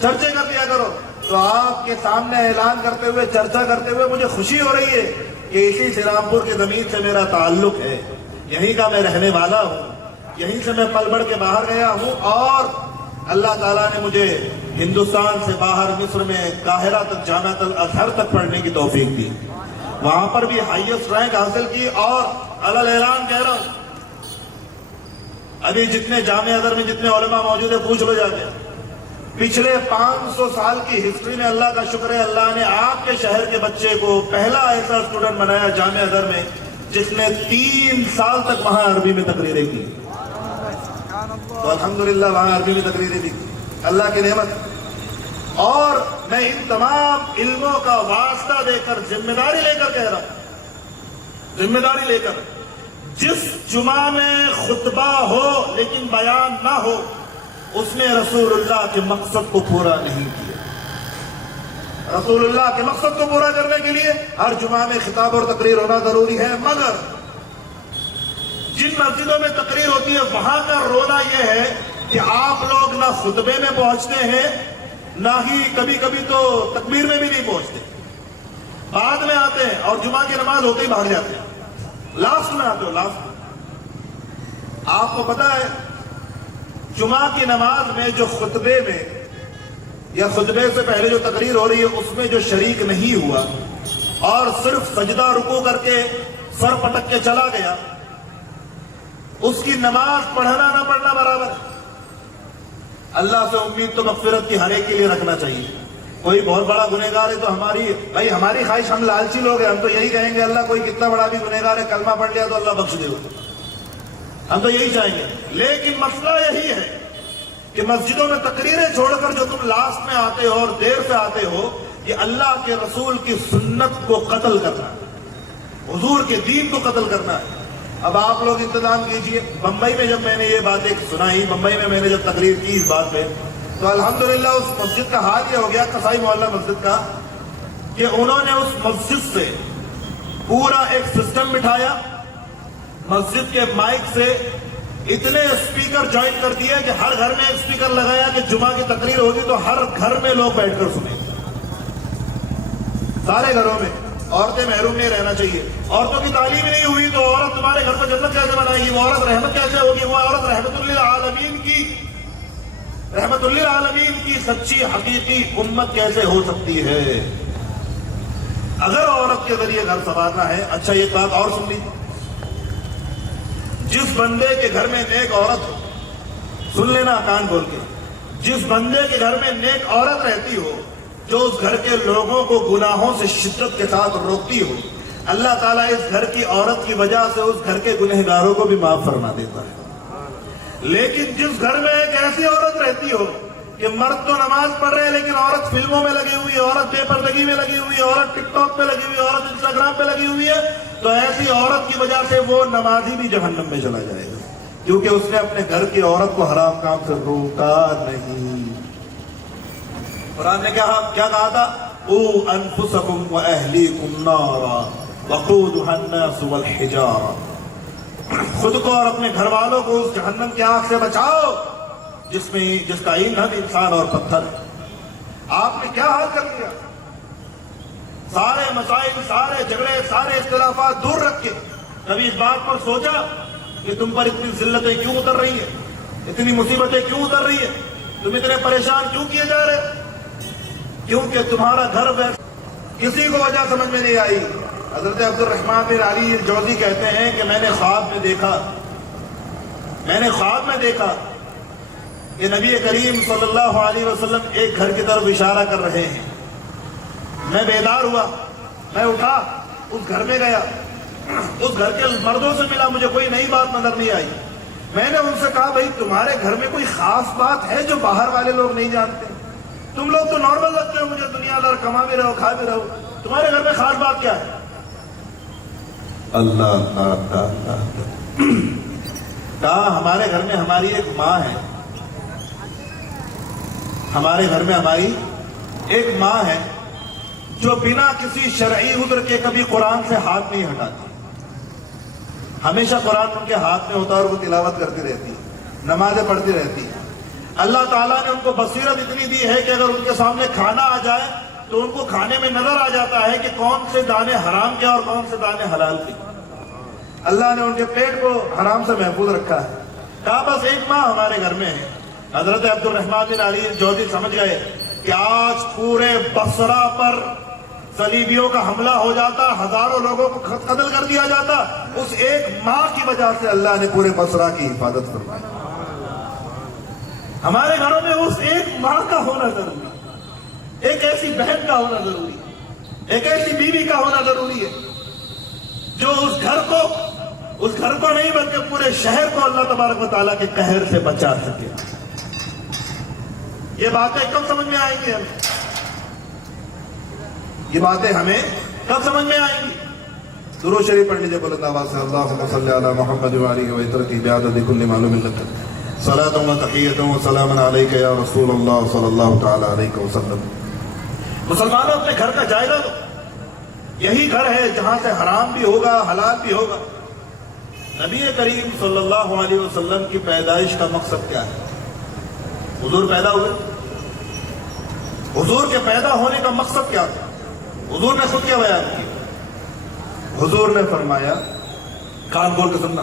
چرچے کر دیا کرو۔ تو آپ کے سامنے اعلان کرتے ہوئے، چرچا کرتے ہوئے مجھے خوشی ہو رہی ہے کہ اسی سرامپور کی زمین سے میرا تعلق ہے، یہیں کا میں رہنے والا ہوں، یہیں سے میں پل بڑھ کے باہر گیا ہوں، اور اللہ تعالیٰ نے مجھے ہندوستان سے باہر مصر میں قاہرہ تک، جامعۃ الازہر تک پڑھنے کی توفیق دی، وہاں پر بھی ہائیسٹ رینک حاصل کی، اور علل اعلان کہہ رہا ہوں، ابھی جتنے جامعہ ازہر میں جتنے علماء موجود ہیں پوچھ لو جا کے، پچھلے 500 سال کی ہسٹری میں اللہ کا شکر ہے، اللہ نے آپ کے شہر کے بچے کو پہلا ایسا اسٹوڈنٹ بنایا جامعہ ازہر میں جس نے 3 سال تک وہاں عربی میں تقریریں کی۔ تو الحمدللہ وہاں عربی میں تقریریں دی، اللہ کی نعمت۔ اور میں ان تمام علموں کا واسطہ دے کر، ذمہ داری لے کر کہہ رہا ہوں، ذمہ داری لے کر، جس جمعہ میں خطبہ ہو لیکن بیان نہ ہو، اس نے رسول اللہ کے مقصد کو پورا نہیں کیا۔ رسول اللہ کے مقصد کو پورا کرنے کے لیے ہر جمعہ میں خطاب اور تقریر ہونا ضروری ہے، مگر جن مسجدوں میں تقریر ہوتی ہے وہاں کا رونا یہ ہے کہ آپ لوگ نہ خطبے میں پہنچتے ہیں، نہ ہی کبھی کبھی تو تکبیر میں بھی نہیں پہنچتے، بعد میں آتے ہیں اور جمعہ کی نماز ہوتے ہی بھاگ جاتے ہیں، لاسٹ میں آتے ہو، لاسٹ میں۔ آپ کو پتا ہے جمعہ کی نماز میں جو خطبے میں یا خطبے سے پہلے جو تقریر ہو رہی ہے اس میں جو شریک نہیں ہوا اور صرف سجدہ رکوع کر کے سر پٹک کے چلا گیا، اس کی نماز پڑھنا نہ پڑھنا برابر ہے۔ اللہ سے امید تو مغفرت کی ہر ایک کے لیے رکھنا چاہیے. کوئی بہت بڑا گنہگار ہے تو ہماری خواہش، ہم لالچی لوگ ہیں، ہم تو یہی کہیں گے اللہ کوئی کتنا بڑا بھی گنہگار ہے کلمہ پڑھ لیا تو اللہ بخش دے. ہم تو یہی چاہیں گے. لیکن مسئلہ یہی ہے کہ مسجدوں میں تقریریں چھوڑ کر جو تم لاسٹ میں آتے ہو اور دیر سے آتے ہو، یہ اللہ کے رسول کی سنت کو قتل کرنا ہے، حضور کے دین کو قتل کرنا ہے. اب آپ لوگ انتظام کیجئے. بمبئی میں جب میں نے یہ بات ایک سنائی، بمبئی میں نے جب تقریر کی اس بات پہ، تو الحمدللہ اس مسجد کا حال یہ ہو گیا، قصائی محلہ مسجد کا، کہ انہوں نے اس مسجد سے پورا ایک سسٹم بٹھایا، مسجد کے مائک سے اتنے اسپیکر جوائن کر دیے کہ ہر گھر میں اسپیکر لگایا کہ جمعہ کی تقریر ہوگی تو ہر گھر میں لوگ بیٹھ کر سنیں. سارے گھروں میں. عورتیں محروم نہیں رہنا چاہیے. عورتوں کی تعلیم ہی نہیں ہوئی تو عورت تمہارے گھر پہ جنت کیسے بنائے گی؟ وہ عورت رحمت کیسے ہوگی؟ وہ عورت رحمت للعالمین کی سچی حقیقی امت کیسے ہو سکتی ہے؟ اگر عورت کے ذریعے گھر سنوارنا ہے. اچھا یہ بات اور سن لیجیے، جس بندے کے گھر میں نیک عورت ہو، سن لینا کان کھول کے، جس بندے کے گھر میں نیک عورت رہتی ہو جو اس گھر کے لوگوں کو گناہوں سے شدت کے ساتھ روکتی ہو، اللہ تعالیٰ اس گھر کی عورت کی وجہ سے اس گھر کے گنہگاروں کو بھی معاف فرما دیتا ہے. لیکن جس گھر میں ایک ایسی عورت رہتی ہو کہ مرد تو نماز پڑھ رہے ہیں لیکن عورت فلموں میں لگی ہوئی ہے، عورت بے پردگی میں لگی ہوئی ہے، عورت ٹک ٹاک پہ لگی ہوئی ہے، عورت انسٹاگرام پہ لگی ہوئی ہے، تو ایسی عورت کی وجہ سے وہ نمازی بھی جہنم میں چلا جائے گا، کیونکہ اس نے اپنے گھر کی عورت کو حرام کام سے روکا نہیں. قرآن نے کیا کہا تھا؟ قُوا أَنفُسَكُمْ وَأَهْلِيكُمْ نَارًا وَقُودُهَا النَّاسُ وَالْحِجَارَةُ. خود کو اور اپنے گھر والوں کو اس جہنم کی آگ سے بچاؤ جس کا ایندھن انسان اور پتھر ہے. آپ نے کیا حال کر لیا؟ سارے مسائل، سارے جھگڑے، سارے اختلافات دور رکھ کے کبھی اس بات پر سوچا کہ تم پر اتنی ذلتیں کیوں اتر رہی ہیں، اتنی مصیبتیں کیوں اتر رہی ہیں، تم اتنے پریشان کیوں کیے جا رہے؟ کیونکہ تمہارا گھر کسی کو وجہ سمجھ میں نہیں آئی. حضرت عبد الرحمن بن علی جوزی کہتے ہیں کہ میں نے خواب میں دیکھا کہ نبی کریم صلی اللہ علیہ وسلم ایک گھر کی طرف اشارہ کر رہے ہیں. میں بیدار ہوا، میں اٹھا، اس گھر میں گیا، اس گھر کے مردوں سے ملا، مجھے کوئی نئی بات نظر نہیں آئی. میں نے ان سے کہا بھائی تمہارے گھر میں کوئی خاص بات ہے جو باہر والے لوگ نہیں جانتے؟ تم لوگ تو نارمل لگتے ہو مجھے، دنیا دار، کما بھی رہو کھا بھی رہو، تمہارے گھر میں خاص بات کیا ہے؟ اللہ کہا ہمارے گھر میں ہماری ایک ماں ہے، ہمارے گھر میں ہماری ایک ماں ہے جو بنا کسی شرعی عذر کے کبھی قرآن سے ہاتھ نہیں ہٹاتی. ہمیشہ قرآن ان کے ہاتھ میں ہوتا ہے اور وہ تلاوت کرتی رہتی ہے، نمازیں پڑھتی رہتی ہے. اللہ تعالیٰ نے ان کو بصیرت اتنی دی ہے کہ اگر ان کے سامنے کھانا آ جائے تو ان کو کھانے میں نظر آ جاتا ہے کہ کون سے دانے حرام کے اور کون سے دانے حلال کے. اللہ نے ان کے پیٹ کو حرام سے محفوظ رکھا ہے. کہا بس ایک ماں ہمارے گھر میں ہے. حضرت عبد الرحمن بن علی جوزی سمجھ گئے کہ آج پورے بصرہ پر صلیبیوں کا حملہ ہو جاتا، ہزاروں لوگوں کو قتل کر دیا جاتا، اس ایک ماں کی وجہ سے اللہ نے پورے بصرہ کی حفاظت فرمائی. ہمارے گھروں میں اس ایک ماں کا ہونا ضروری ہے، ایک ایسی بہن کا ہونا ضروری ہے، ایک ایسی بیوی کا ہونا ضروری ہے جو اس گھر کو نہیں بلکہ پورے شہر کو اللہ تبارک و تعالیٰ کے قہر سے بچا سکے. یہ باتیں کب سمجھ میں آئیں گی ہمیں؟ یہ باتیں ہمیں کب سمجھ میں آئیں گی؟ درود شریف پڑھ لیجیے بلند آواز سے. اللہم صلی علی محمد وآلہ وعطرتی بعدد کل معلوم لک صلاۃ و تحیۃ و سلام علیک یا رسول اللہ صلی اللہ تعالی علیہ وسلم. مسلمانوں اپنے گھر کا جائزہ لو. یہی گھر ہے جہاں سے حرام بھی ہوگا حلال بھی ہوگا. نبی کریم صلی اللہ علیہ وسلم کی پیدائش کا مقصد کیا ہے؟ حضور پیدا ہوئے، حضور کے پیدا ہونے کا مقصد کیا تھا؟ حضور نے خود کیا بیان کیا؟ حضور نے فرمایا، کان کھول کے سننا،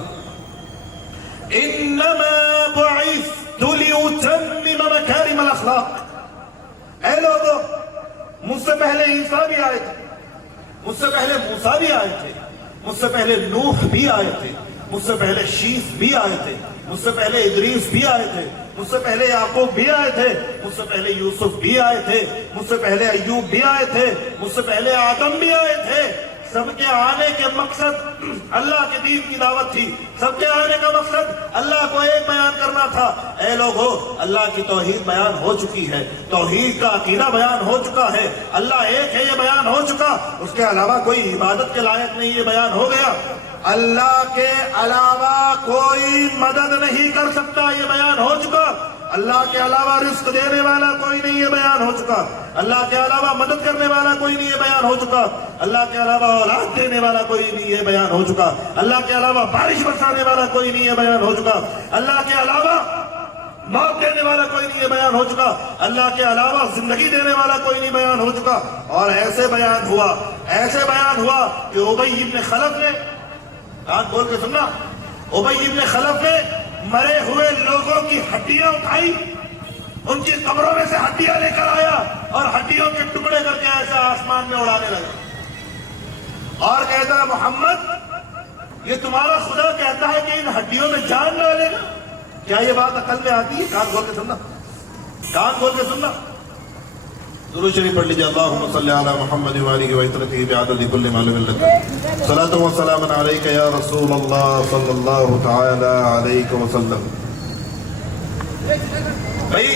انما بعثت لأتمم مکارم الاخلاق. اے لوگوں، مجھ سے پہلے عیسیٰ بھی آئے تھے، مجھ سے پہلے موسیٰ بھی آئے تھے، مجھ سے پہلے نوح بھی آئے تھے، مجھ سے پہلے شیث بھی آئے تھے، مجھ سے پہلے ادریس بھی آئے تھے، مجھ سے پہلے یعقوب بھی آئے تھے، مجھ سے پہلے یوسف بھی آئے تھے، مجھ سے پہلے ایوب بھی آئے تھے، مجھ سے پہلے آدم بھی آئے تھے۔ سب کے آنے کے مقصد اللہ کے دین کی دعوت تھی، سب کے آنے کا مقصد اللہ کو ایک بیان کرنا تھا۔ اے لوگو، اللہ کی توحید بیان ہو چکی ہے، توحید کا عقیدہ بیان ہو چکا ہے، اللہ ایک ہے یہ بیان ہو چکا، اس کے علاوہ کوئی عبادت کے لائق نہیں یہ بیان ہو گیا، اللہ کے علاوہ کوئی مدد نہیں کر سکتا یہ بیان ہو چکا، اللہ کے علاوہ رزق دینے والا کوئی نہیں یہ بیان ہو چکا، اللہ کے علاوہ مدد کرنے والا کوئی نہیں یہ بیان ہو چکا، اللہ کے علاوہ اولاد دینے والا کوئی نہیں یہ بیان ہو چکا، اللہ کے علاوہ بارش برسانے والا کوئی نہیں یہ بیان ہو چکا، اللہ کے علاوہ موت دینے والا کوئی نہیں یہ بیان ہو چکا، اللہ کے علاوہ زندگی دینے والا کوئی نہیں بیان ہو چکا۔ اور ایسے بیان ہوا کہ ابی ابن خلف نے، کان کھول کے سننا، ابی ابن خلف نے مرے ہوئے لوگوں کی ہڈیاں اٹھائی، ان کی قبروں میں سے ہڈیاں لے کر آیا اور ہڈیوں کے ٹکڑے کر کے ایسا آسمان میں اڑانے لگا اور کہتا ہے محمد یہ تمہارا خدا کہتا ہے کہ ان ہڈیوں میں جان ڈالے گا، کیا یہ بات عقل میں آتی ہے؟ کان کھول کے سننا، کان کھول کے سننا۔ درود شریف پڑھ لیجیے، اللہم صلی علی محمد وآلہ وعطرتہ بعدد کل معلوم لک، صلاۃ و سلام علیک یا رسول اللہ صلی اللہ تعالی علیہ وسلم۔ بھائی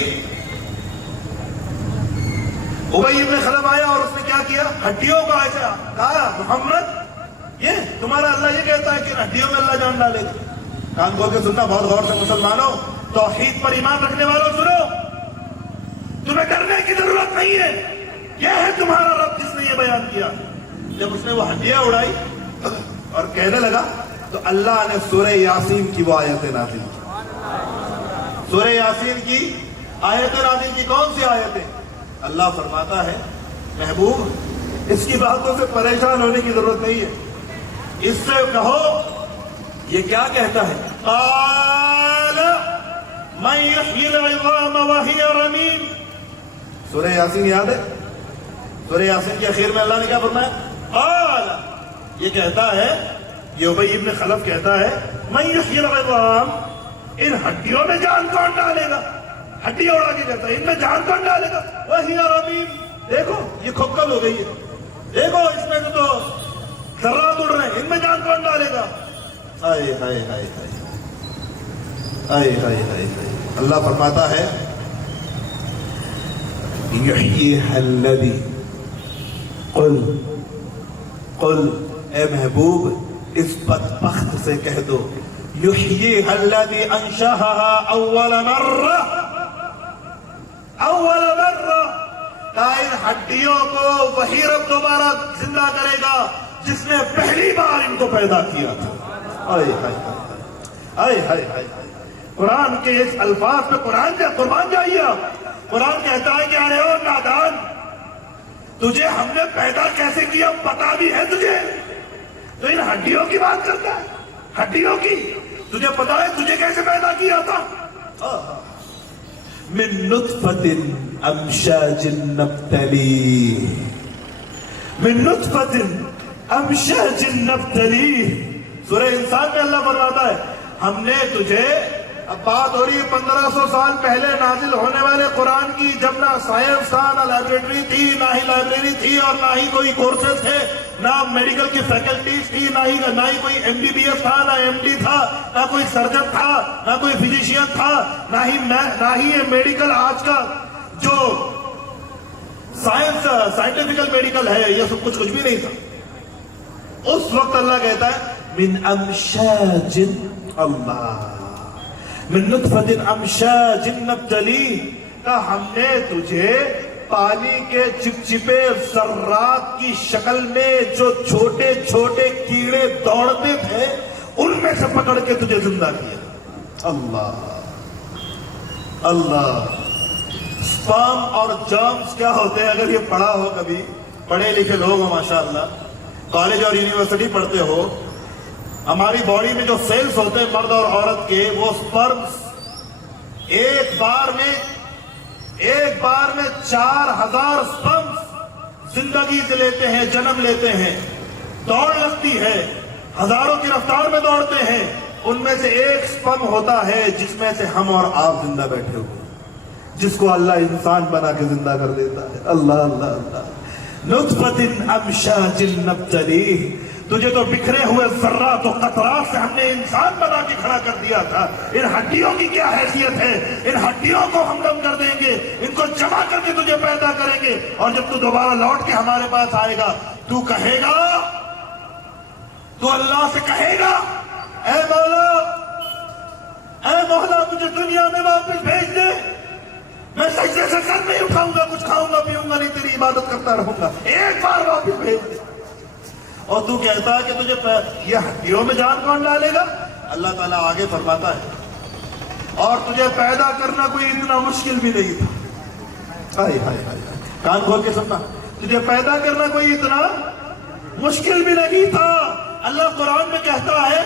ابی ابن خلف آیا اور اس نے کیا کیا؟ ہڈیوں کا ایسا کہا، محمد یہ تمہارا اللہ یہ کہتا ہے کہ ہڈیوں میں اللہ جان ڈالے گا۔ کان کھول کے سننا بہت غور سے مسلمانوں، توحید پر ایمان رکھنے والوں سنو، تمہیں ڈرنے کی ضرورت نہیں ہے، یہ ہے تمہارا رب جس نے یہ بیان کیا۔ جب اس نے وہ ہڈیاں اڑائی اور کہنے لگا تو اللہ نے سورہ یاسین کی وہ آیتیں نازل کی۔ سورہ یاسین کی آیتیں نازل کی، کون سی آیتیں؟ اللہ فرماتا ہے محبوب اس کی باتوں سے پریشان ہونے کی ضرورت نہیں ہے، اس سے کہو یہ کیا کہتا ہے؟ قال من یحیی العظام وہی رمیم۔ سورہ یاسین یاد ہے؟ سورہ یاسین کے اخیر میں اللہ نے کیا فرمایا؟ قال، یہ کہتا ہے، یہ ابی ابن خلف کہتا ہے من یحیی العظام، ان ہڈیوں میں جان کون ڈالے گا؟ ہڈی اڑا کے کہتا ہے ان میں جان کون ڈالے گا؟ وہی رمیم، دیکھو یہ کھوکھل ہو گئی ہے، دیکھو اس میں تو ذرات اڑ رہے ہیں، ان میں جان کون ڈالے گا؟ ہائے ہائے ہائے ہائے ہائے ہائے، اللہ فرماتا ہے یحییھا الذی، قل اے محبوب اس بدبخت سے کہہ دو، یحییھا الذی انشأھا اول مرہ، ان ہڈیوں کو وہی رب دوبارہ زندہ کرے گا جس نے پہلی بار ان کو پیدا کیا تھا۔ ہائے ہائے ہائے ہائے ہائے، قرآن کے اس الفاظ پہ قربان جائیے آپ۔ قرآن کہتا ہے کہ ارے او نادان، تجھے ہم نے پیدا کیسے کیا پتا بھی ہے تجھے؟ تو ان ہڈیوں کی بات کرتا ہے، ہڈیوں کی، تجھے پتا ہے تجھے کیسے پیدا کیا تھا؟ من نطفۃ امشاج نبتلیہ، من نطفۃ امشاج نبتلیہ۔ سورہ انسان میں اللہ فرماتا ہے ہم نے تجھے، اب بات ہو رہی ہے 1500 سال پہلے نازل ہونے والے قرآن کی، جب نہ سائنس تھا، نہ لائبریٹری تھی، نہ ہی لائبریری تھی، اور نہ ہی کوئی کورسز تھے، نہ میڈیکل کی فیکلٹیز تھی، نہ ہی کوئی MBBS تھا، نہ MD تھا، نہ کوئی سرجن تھا، نہ کوئی فزیشین تھا، نہ ہی یہ میڈیکل آج کا جو سائنٹیفیکل میڈیکل ہے یہ سب کچھ بھی نہیں تھا۔ اس وقت اللہ کہتا ہے من امشاج، اللہ من نطفۃ امشاج نبتلیہ، کہ ہم نے تجھے پانی کے چپچپے ذرات کی شکل میں جو چھوٹے چھوٹے کیڑے دوڑتے تھے ان میں سے پکڑ کے تجھے زندہ کیا۔ اللہ اللہ، سپرم اور جرمز کیا ہوتے ہیں؟ اگر یہ پڑھا ہو، کبھی پڑھے لکھے لوگ ہو ماشاءاللہ، کالج اور یونیورسٹی پڑھتے ہو، ہماری باڈی میں جو سیلز ہوتے ہیں مرد اور عورت کے، وہ سپرمز ایک بار میں 4000 سپرمز زندگی سے لیتے ہیں، جنم لیتے ہیں، دوڑ لگتی ہے، ہزاروں کی رفتار میں دوڑتے ہیں، ان میں سے ایک سپم ہوتا ہے جس میں سے ہم اور آپ زندہ بیٹھے ہوئے ہیں، جس کو اللہ انسان بنا کے زندہ کر دیتا ہے. اللہ اللہ اللہ. نطفۃ امشاج نبتلیہ، تجھے تو بکھرے ہوئے ذرات و قطرات سے ہم نے انسان بنا کے کھڑا کر دیا تھا. ان ہڈیوں کی کیا حیثیت ہے؟ ان ہڈیوں کو ہم دم کر دیں گے، ان کو جمع کر کے تجھے پیدا کریں گے، اور جب تو دوبارہ لوٹ کے ہمارے پاس آئے گا تو کہے گا، تو اللہ سے کہے گا، اے مولا مجھے دنیا میں واپس بھیج دے، میں سجدے سے سر نہیں اٹھاؤں گا، کچھ کھاؤں گا پیوں گا نہیں، تیری عبادت کرتا رہوں گا، ایک بار واپس بھیج دے. اور تو کہتا ہے کہ تجھے یہ ہڈیوں میں جان کون ڈالے گا؟ اللہ تعالیٰ آگے فرماتا ہے اور تجھے پیدا کرنا کوئی اتنا مشکل بھی نہیں تھا. ہائے ہائے ہائے، کان کھول کے سننا، تجھے پیدا کرنا کوئی اتنا مشکل بھی نہیں تھا. اللہ قرآن میں کہتا ہے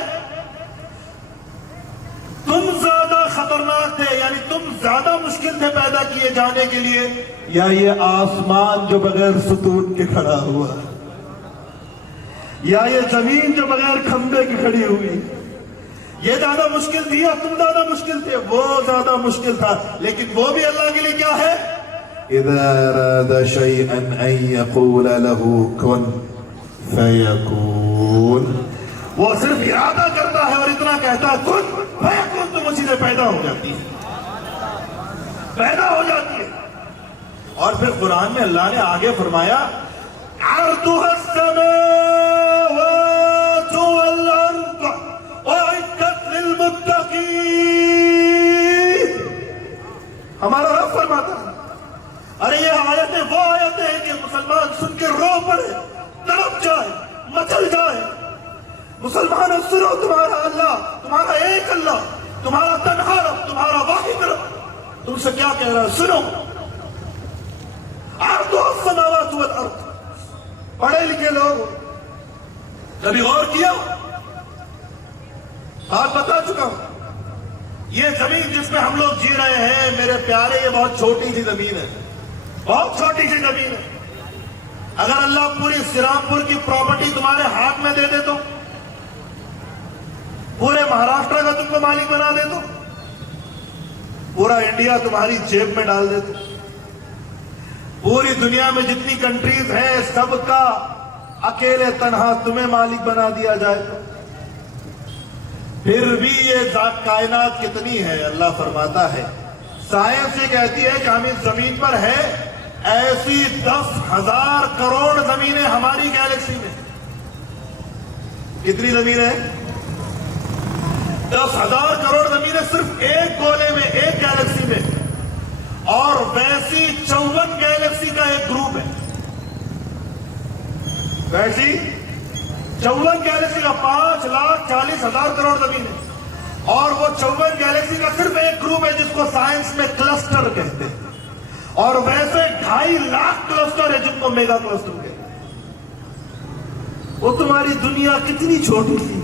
تم زیادہ خطرناک تھے، یعنی تم زیادہ مشکل تھے پیدا کیے جانے کے لیے، یا یہ آسمان جو بغیر ستون کے کھڑا ہوا، یا یہ زمین جو بغیر کھمبے کی کھڑی ہوئی، یہ زیادہ مشکل تھی یا تم زیادہ مشکل تھے؟ وہ زیادہ مشکل تھا، لیکن وہ بھی اللہ کے لیے کیا ہے؟ اذا اراد شيئا ان يقول له كن فيكون. وہ صرف ارادہ کرتا ہے اور اتنا کہتا ہے کن فیکون، تو وہ چیزیں پیدا ہو جاتی ہیں، پیدا ہو جاتی ہے. اور پھر قرآن میں اللہ نے آگے فرمایا عرضها السماوات والارض اعدت للمتقین. ہمارا رب فرماتا ہے ارے یہ آیتیں وہ آیتیں ہیں کہ مسلمان سن کے رو پڑے، تڑپ جائے، مچل جائے. مسلمان سنو، تمہارا اللہ، تمہارا ایک اللہ، تمہارا تنہا رب، تمہارا واحد رب تم سے کیا کہہ رہا ہے، سنو. عرضها السماوات والارض. پڑھے لکھے لوگ کبھی غور کیا؟ آپ بتا چکا ہوں، یہ زمین جس میں ہم لوگ جی رہے ہیں میرے پیارے، یہ بہت چھوٹی سی زمین ہے، بہت چھوٹی سی زمین ہے. اگر اللہ پوری سرامپور کی پراپرٹی تمہارے ہاتھ میں دے دے تو، پورے مہاراشٹر کا تم کو مالک بنا دے تو، پورا انڈیا تمہاری جیب میں ڈال دے تو، پوری دنیا میں جتنی کنٹریز ہیں سب کا اکیلے تنہا تمہیں مالک بنا دیا جائے تو، پھر بھی یہ کائنات کتنی ہے؟ اللہ فرماتا ہے سائنس یہ کہتی ہے کہ ہم اس زمین پر ہے ایسی 10,000 کروڑ زمینیں ہماری گیلیکسی میں. کتنی زمینیں ہیں؟ 10,000 کروڑ زمینیں صرف ایک گولے میں، ایک گیلیکسی میں. اور ویسی 54 گیلیکسی کا ایک گروپ ہے، ویسی 54 گیلیکسی کا 5,40,000 کروڑ زمینیں، اور وہ 54 گیلیکسی کا صرف ایک گروپ ہے جس کو سائنس میں کلسٹر کہتے ہیں. اور ویسے 2.5 لاکھ کلسٹر ہے جن کو میگا کلسٹر کہتے ہیں. وہ تمہاری دنیا کتنی چھوٹی تھی.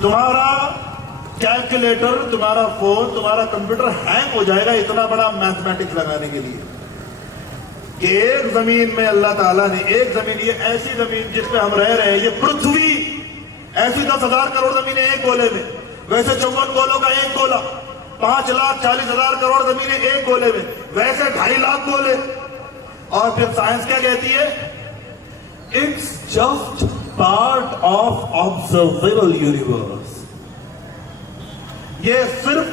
تمہارا کیلکولیٹر، تمہارا فون، تمہارا کمپیوٹر ہینگ ہو جائے گا اتنا بڑا میتھمیٹکس لگانے کے لیے کہ ایک زمین میں اللہ تعالیٰ نے ایک زمین، یہ ایسی زمین جس پہ ہم رہ رہے ہیں، یہ پرتھوی ایسی 10,000 کروڑ زمینیں ایک گولے میں، ویسے 54 گولوں کا ایک گولا، 5,40,000 کروڑ زمینیں ایک گولے میں، ویسے 2.5 لاکھ گولے. اور پھر سائنس کیا کہتی ہے؟ It's just part of observable universe. یہ صرف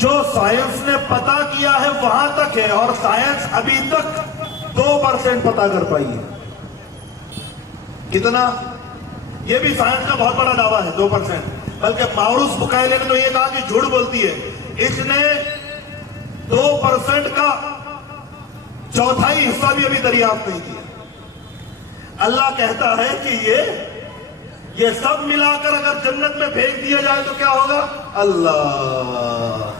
جو سائنس نے پتا کیا ہے وہاں تک ہے، اور سائنس ابھی تک 2% پتا کر پائی ہے. کتنا؟ یہ بھی سائنس کا بہت بڑا دعویٰ ہے، 2%. بلکہ ماؤروس بکائلے نے تو یہ کہا کہ جھوٹ بولتی ہے، اس نے 2% کا 1/4 حصہ بھی ابھی دریافت نہیں کیا. اللہ کہتا ہے کہ یہ سب ملا کر اگر جنت میں پھینک دیا جائے تو کیا ہوگا؟ اللہ.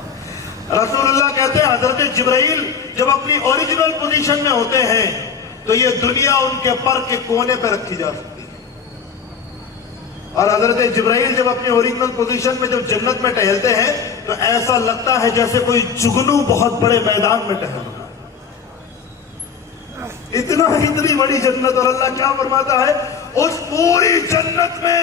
رسول اللہ کہتے ہیں حضرت جبرائیل جب اپنی اوریجنل پوزیشن میں ہوتے ہیں تو یہ دنیا ان کے پر کے کونے پہ رکھی جا سکتی ہے. اور حضرت جبرائیل جب اپنی اوریجنل پوزیشن میں جب جنت میں ٹہلتے ہیں تو ایسا لگتا ہے جیسے کوئی جگنو بہت بڑے میدان میں ٹہل رہا ہے. اتنی بڑی جنت. اور اللہ کیا فرماتا ہے؟ اس پوری جنت میں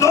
2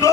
2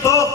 2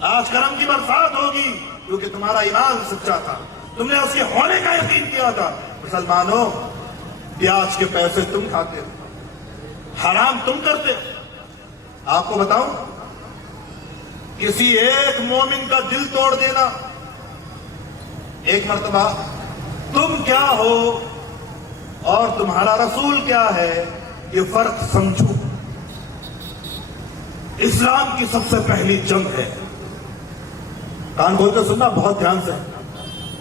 آج کرم کی برسات ہوگی کیونکہ تمہارا ایمان سچا تھا, تم نے اس کے ہونے کا یقین کیا تھا. مسلمانوں, پیاز کے پیسے تم کھاتے ہو, حرام تم کرتے ہو. آپ کو بتاؤں, کسی ایک مومن کا دل توڑ دینا, ایک مرتبہ تم کیا ہو اور تمہارا رسول کیا ہے, یہ فرق سمجھو. اسلام کی سب سے پہلی جنگ ہے. کان کھول کے سننا بہت دھیان سے.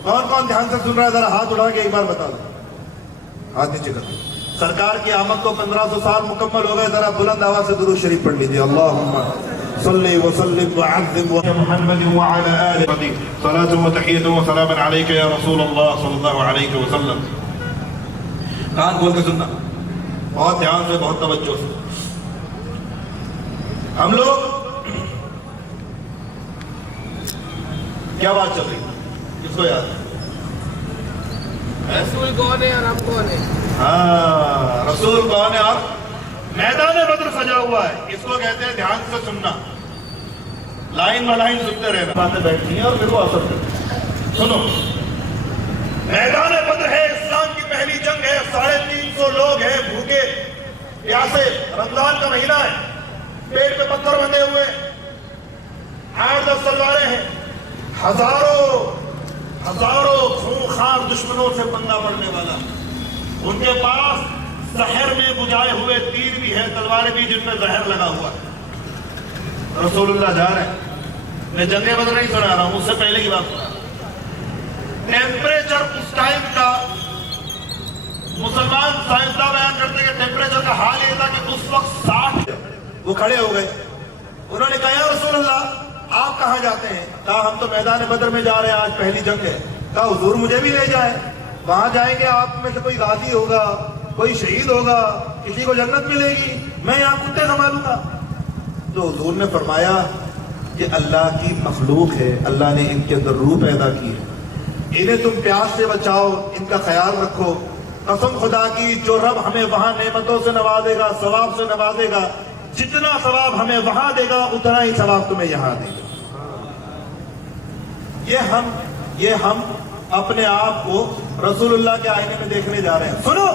کون کون دھیان سے سن رہا ہے ذرا ہاتھ اٹھا کے ایک بار بتا دو. ہاتھ نیچے کر. سرکار کی آمد کو 1500 سال مکمل ہو گئے. ذرا بلند آواز سے درود شریف پڑھ لیجیے. اللہم صلی وسلم وعظم محمد وعلى آلہ صلاة و تحیت و سلام علیکہ یا رسول اللہ صلی اللہ علیہ وسلم. کان کھول کے سننا بہت دھیان سے, بہت توجہ سے. ہم لوگ کیا بات چل رہی, کس کو یاد ہے؟ رسول کون ہے اور ہم کون ہیں؟ ہاں, رسول کون ہے اور میدان بدر سجا ہوا ہے. اس کو کہتے ہیں دھیان سے سننا, لائن لائن سنتے رہنا. باتیں بیٹھتی ہیں اور پھر وہ اثر کرتی ہیں. سنو, میدان بدر ہے, اسلام کی پہلی جنگ ہے. 350 لوگ ہیں بھوکے پیاسے, رمضان کا مہینہ ہے, پیٹ پہ پتھر بندھے ہوئے, 8-10 تلواریں ہیں, ہزاروں خونخوار دشمنوں سے پنگا پڑنے والا. ان کے پاس زہر میں بجھائے ہوئے تیر بھی ہے, تلواریں بھی جن میں زہر لگا ہوا ہے. رسول اللہ جا رہے ہیں. میں جنگ بدر نہیں سنا رہا ہوں, اس سے پہلے کی بات سنا. ٹیمپریچر اس ٹائم کا, مسلمان سائنسداں بیان کرتے کہ ٹیمپریچر کا حال یہ تھا کہ اس وقت 60. وہ کھڑے ہو گئے. انہوں نے کہا یا رسول اللہ آپ کہاں جاتے ہیں؟ کہا ہم تو میدان بدر میں جا رہے ہیں, آج پہلی جنگ ہے. کہا حضور مجھے بھی لے جائیں. وہاں جائیں گے آپ میں سے کوئی غازی ہوگا, کوئی شہید ہوگا, کسی کو جنت ملے گی, میں یہاں کتے سنبھالوں گا. تو حضور نے فرمایا کہ اللہ کی مخلوق ہے, اللہ نے ان کے اندر روح پیدا کی ہے, انہیں تم پیاس سے بچاؤ, ان کا خیال رکھو. قسم خدا کی جو رب ہمیں وہاں نعمتوں سے نوازے گا, ثواب سے نوازے گا, جتنا ثواب ہمیں وہاں دے گا اتنا ہی ثواب تمہیں یہاں دے گا. یہ ہم اپنے آپ کو رسول اللہ کے آئینے میں دیکھنے جا رہے ہیں. سنو,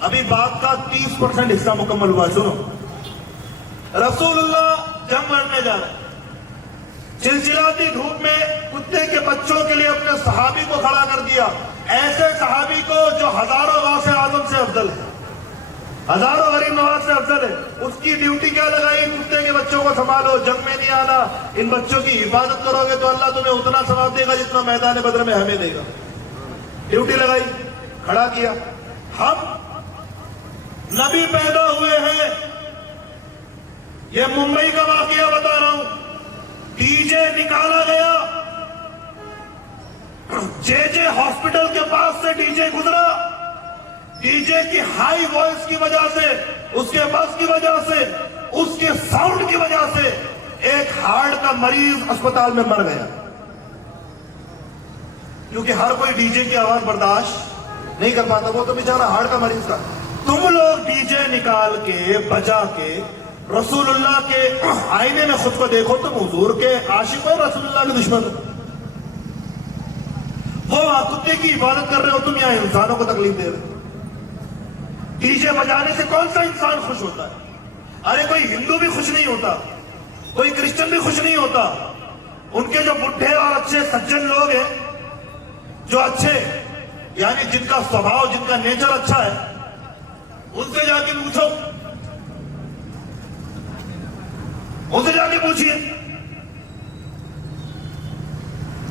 ابھی بات کا 30% حصہ مکمل ہوا ہے. سنو, رسول اللہ جنگ لڑنے جا رہے ہیں. چلچلاتی دھوپ میں کتے کے بچوں کے لیے اپنے صحابی کو کھڑا کر دیا, ایسے صحابی کو جو ہزاروں غوث اعظم سے افضل ہے, ہزاروں غریب نواز سے افضل ہے. اس کی ڈیوٹی کیا لگائی؟ کتے کے بچوں کو سنبھالو, جنگ میں نہیں آنا, ان بچوں کی حفاظت کرو گے تو اللہ تمہیں اتنا ثواب دے گا جتنا میدان بدر میں ہمیں دے گا. ڈیوٹی لگائی, کھڑا کیا. ہم نبی پیدا ہوئے ہیں, یہ ممبئی کا واقعہ بتا رہا ہوں. ڈی جے نکالا گیا, جے ہاسپٹل کے پاس سے ڈی جے گزرا. ڈی جے کی ہائی وائس کی وجہ سے, اس کے بس کی وجہ سے, اس کے ساؤنڈ کی وجہ سے ایک ہارٹ کا مریض اسپتال میں مر گیا. کیونکہ ہر کوئی ڈی جے کی آواز برداشت نہیں کر پاتا, وہ تو بیچارہ ہارٹ کا مریض تھا. تم لوگ ڈی جے نکال کے بجا کے رسول اللہ کے آئینے میں خود کو دیکھو, تم حضور کے عاشق ہو, رسول اللہ کے دشمن ہو. وہ وہاں کتے کی عبادت کر رہے ہو, تم یہاں انسانوں کو تکلیف دے رہے ہو. ڈی جے بجانے سے کون سا انسان خوش ہوتا ہے؟ ارے کوئی ہندو بھی خوش نہیں ہوتا, کوئی کرسچن بھی خوش نہیں ہوتا. ان کے جو بڈھے اور اچھے سجن لوگ ہیں, جو اچھے یعنی جن کا سوبھاؤ, جن کا نیچر اچھا ہے, ان سے جا کے پوچھو, ان سے جا کے پوچھئے.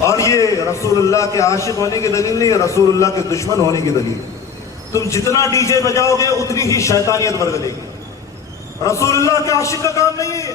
اور یہ رسول اللہ کے عاشق ہونے کی دلیل نہیں ہے, رسول اللہ کے دشمن ہونے کی دلیل ہے. تم جتنا ڈی جے بجاؤ گے اتنی ہی شیطانیت بڑھ گئے گی. رسول اللہ کے عاشق کا کام نہیں ہے.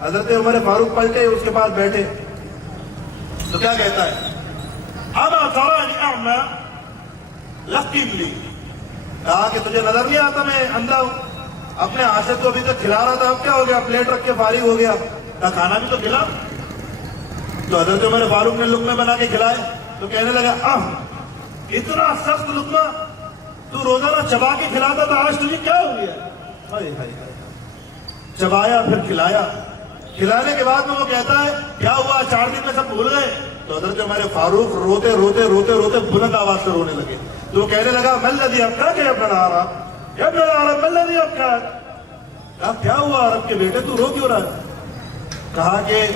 حضرت عمر فاروق پلٹے اس کے پاس بیٹھے تو کیا کہتا ہے؟ اما ترانی اعمى لقن لی، کہا کہ تجھے نظر نہیں آتا میں اندھا ہوں؟ اپنے عاشق کو ابھی تک کھلا رہا تھا، اب کیا ہو گیا؟ پلیٹ رکھ کے فارغ ہو گیا، کہا کھانا بھی تو کھلا۔ تو حضرت عمر فاروق نے لقمے بنا کے کھلائے تو کہنے لگا اتنا سخت لقمہ تو روزانہ چبا کے کھلاتا تھا، آج تجھے کیا ہو گیا؟ چبایا پھر کھلایا، کھلانے کے بعد میں وہ کہتا ہے کیا ہوا 4 دن میں سب بھول گئے؟ تو حضرت عمر فاروق روتے روتے روتے روتے بلند آواز سے رونے لگے۔ تو وہ کہنے لگا ما الذی ابکاک یا ابن العرب، یا ابن العرب ما الذی ابکاک، کہا کیا ہوا عرب کے بیٹے تو رو کیوں رہا ہے؟ کہا کہ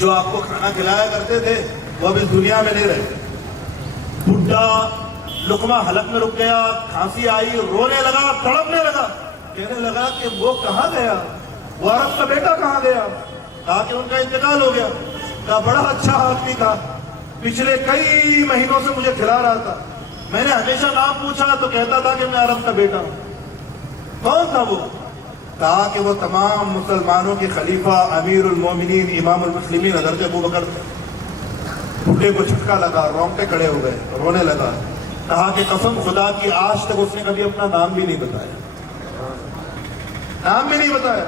جو آپ کو کھانا کھلایا کرتے تھے وہ اب اس دنیا میں نہیں رہے۔ بڈھا لقمہ حلق میں رک گیا، کھانسی آئی، رونے لگا، تڑپنے لگا، کہنے لگا کہ وہ کہاں گیا، وہ عرب کا بیٹا کہاں گیا؟ کہا کہ ان کا انتقال ہو گیا۔ کہا بڑا اچھا آدمی تھا، پچھلے کئی مہینوں سے مجھے کھلا رہا تھا، میں نے ہمیشہ نام پوچھا تو کہتا تھا کہ میں عرب کا بیٹا ہوں۔ کون تھا وہ؟ کہا کہ وہ تمام مسلمانوں کے خلیفہ امیر المومنین امام المسلمین حضرت ابوبکر تھے۔ بڈھے کو جھٹکا لگا، رونگٹے کھڑے ہو گئے، رونے لگا، کہا کہ قسم خدا کی آج تک اس نے کبھی اپنا نام بھی نہیں بتایا، نام بھی نہیں بتایا۔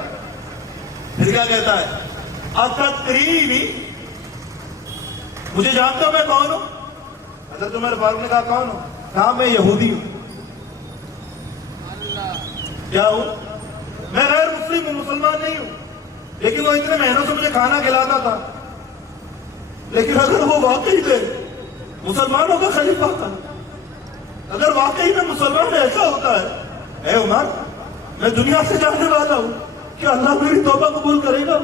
پھر کیا کہتا ہے؟ اتدرینی، مجھے جانتے ہو میں کون ہوں؟ حضرت عمر فاروق نے کہا کون ہوں؟ کہا میں یہودی ہوں۔ کیا ہوں؟ میں غیر مسلم ہوں، مسلمان نہیں ہوں، لیکن وہ اتنے مہینوں سے مجھے کھانا کھلاتا تھا۔ لیکن اگر وہ واقعی میں مسلمانوں کا خلیفہ تھا، اگر واقعی میں مسلمان ایسا ہوتا ہے، اے عمر میں دنیا سے جانے والا ہوں، کیا اللہ میری توبہ قبول کرے گا؟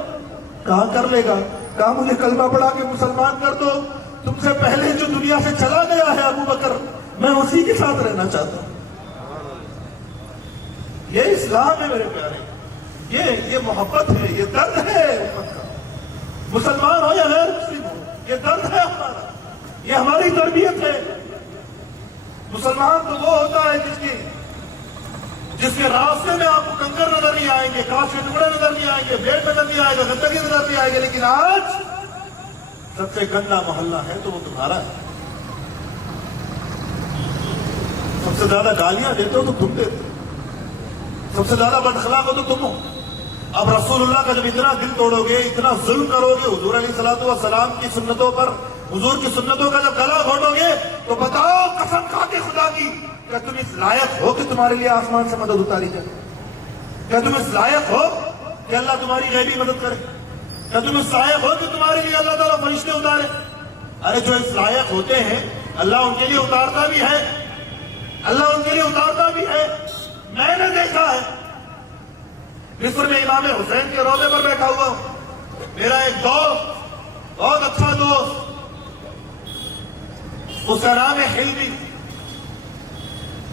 کہا کر لے گا۔ کہا مجھے کلمہ پڑھا کے مسلمان کر دو، تم سے پہلے جو دنیا سے چلا گیا ہے ابو بکر، میں اسی کے ساتھ رہنا چاہتا ہوں۔ یہ اسلام ہے میرے پیارے، یہ محبت ہے، یہ درد ہے امت کا، مسلمان ہو یا غیر مسلم ہو، یہ درد ہے ہمارا، یہ ہماری تربیت ہے۔ مسلمان تو وہ ہوتا ہے جس کے راستے میں آپ کو کنکر نظر نہیں آئیں گے، کاش کے ٹکڑے نظر نہیں آئیں گے، بیٹ نظر نہیں آئے گا، گندگی نظر نہیں آئے گی، لیکن آج سب سے گندا محلہ ہے تو وہ تمہارا ہے۔ سب سے زیادہ گالیاں دیتے ہو تو تم دیتے ہو، سب سے زیادہ بداخلاق ہو تو تم ہو۔ اب رسول اللہ کا جب اتنا دل توڑو گے، اتنا ظلم کرو گے حضور علیہ الصلوۃ والسلام کی سنتوں پر، حضور کی سنتوں کا جب گلا گھونٹو گے تو بتاؤ قسم کھا کے خدا کی، کیا تم اس لائق ہو کہ تمہارے لیے آسمان سے مدد اتاری جائے؟ کیا تم اس لائق ہو کہ اللہ تمہاری غیبی مدد کرے؟ کیا تم اس لائق ہو کہ تمہارے لیے اللہ تعالیٰ فرشتے اتارے؟ ارے جو اس لائق ہوتے ہیں اللہ ان کے لیے اتارتا بھی ہے، اللہ ان کے لیے اتارتا بھی ہے۔ میں نے دیکھا ہے مصر میں امام حسین کے روضے پر بیٹھا ہوا ہوں، میرا ایک دوست، بہت اچھا دوست، اس کا نام ہے حلمی،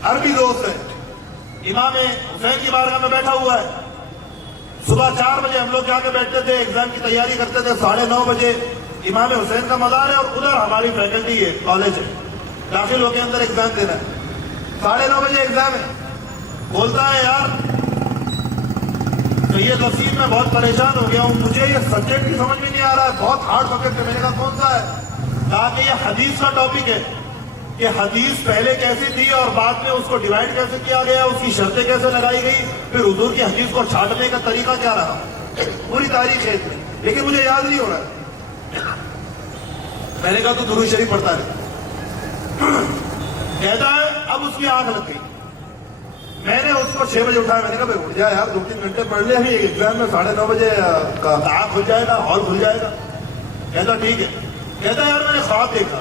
عربی دوست ہے، امام حسین کی بارگاہ میں بیٹھا ہوا ہے۔ صبح 4 بجے ہم لوگ جا کے بیٹھتے تھے، ایگزام کی تیاری کرتے تھے، 9:30 بجے امام حسین کا مزار ہے اور ادھر ہماری فیکلٹی ہے، کالج ہے، داخل ہو کے اندر ایگزام دینا ہے۔ 9:30 بجے ایگزام ہے، بولتا ہے یار سید وسیم میں بہت پریشان ہو گیا ہوں، مجھے یہ سبجیکٹ کی سمجھ میں نہیں آ رہا ہے، بہت ہارڈ سبجیکٹ ہے۔ میں نے کہا کون سا ہے؟ کہا کہ یہ حدیث کا ٹاپک ہے کہ حدیث پہلے کیسی تھی اور بعد میں اس کو ڈیوائیڈ کیسے کیا گیا، اس کی شرطیں کیسے لگائی گئی، پھر حضور کی حدیث کو چھانٹنے کا طریقہ کیا رہا، پوری تاریخ ہے اس میں، لیکن مجھے یاد نہیں ہو رہا ہے۔ میں نے کہا تو درود شریف پڑھتا ہے؟ کہتا ہے اب اس کی آنکھ لگ گئی۔ میں نے اس کو 6 بجے اٹھایا، میں نے کہا بھائی اٹھ جائے یار، 2-3 گھنٹے پڑھ لے، ابھی ایگزام میں 9:30 بجے کا آنکھ کھل جائے گا، ہال کھل جائے گا۔ کہتا ٹھیک ہے۔ کہتا ہے یار میں نے خواب دیکھا،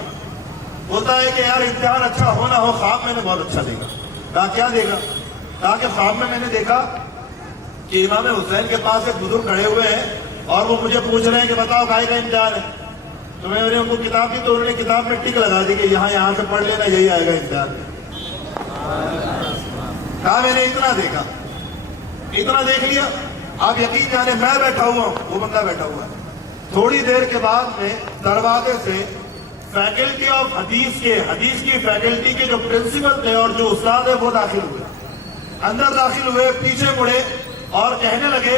ہوتا ہے کہ یار امتحان اچھا ہو نہ ہو، خواب میں نے بہت اچھا دیکھا۔ کہا کیا دیکھا؟ کہا کہ خواب میں نے دیکھا کہ امام حسین کے پاس ایک بزرگ کھڑے ہوئے ہیں اور وہ مجھے پوچھ رہے ہیں کہ بتاؤ کاہے کا امتحان ہے؟ تو میں نے ان کو کتاب دی تو انہوں نے کتاب میں ٹک لگا دی کہ یہاں سے پڑھ لینا، یہی آئے گا امتحان۔ کہا میں نے اتنا دیکھا، اتنا دیکھ لیا۔ آپ یقین جانے میں بیٹھا ہوا ہوں، وہ بندہ بیٹھا ہوا ہے۔ تھوڑی دیر کے بعد میں دروازے سے فیکلٹی آف حدیث کی فیکلٹی کے جو پرنسپل تھے اور جو استاد ہے وہ داخل ہوئے، اندر داخل ہوئے، پیچھے مڑے اور کہنے لگے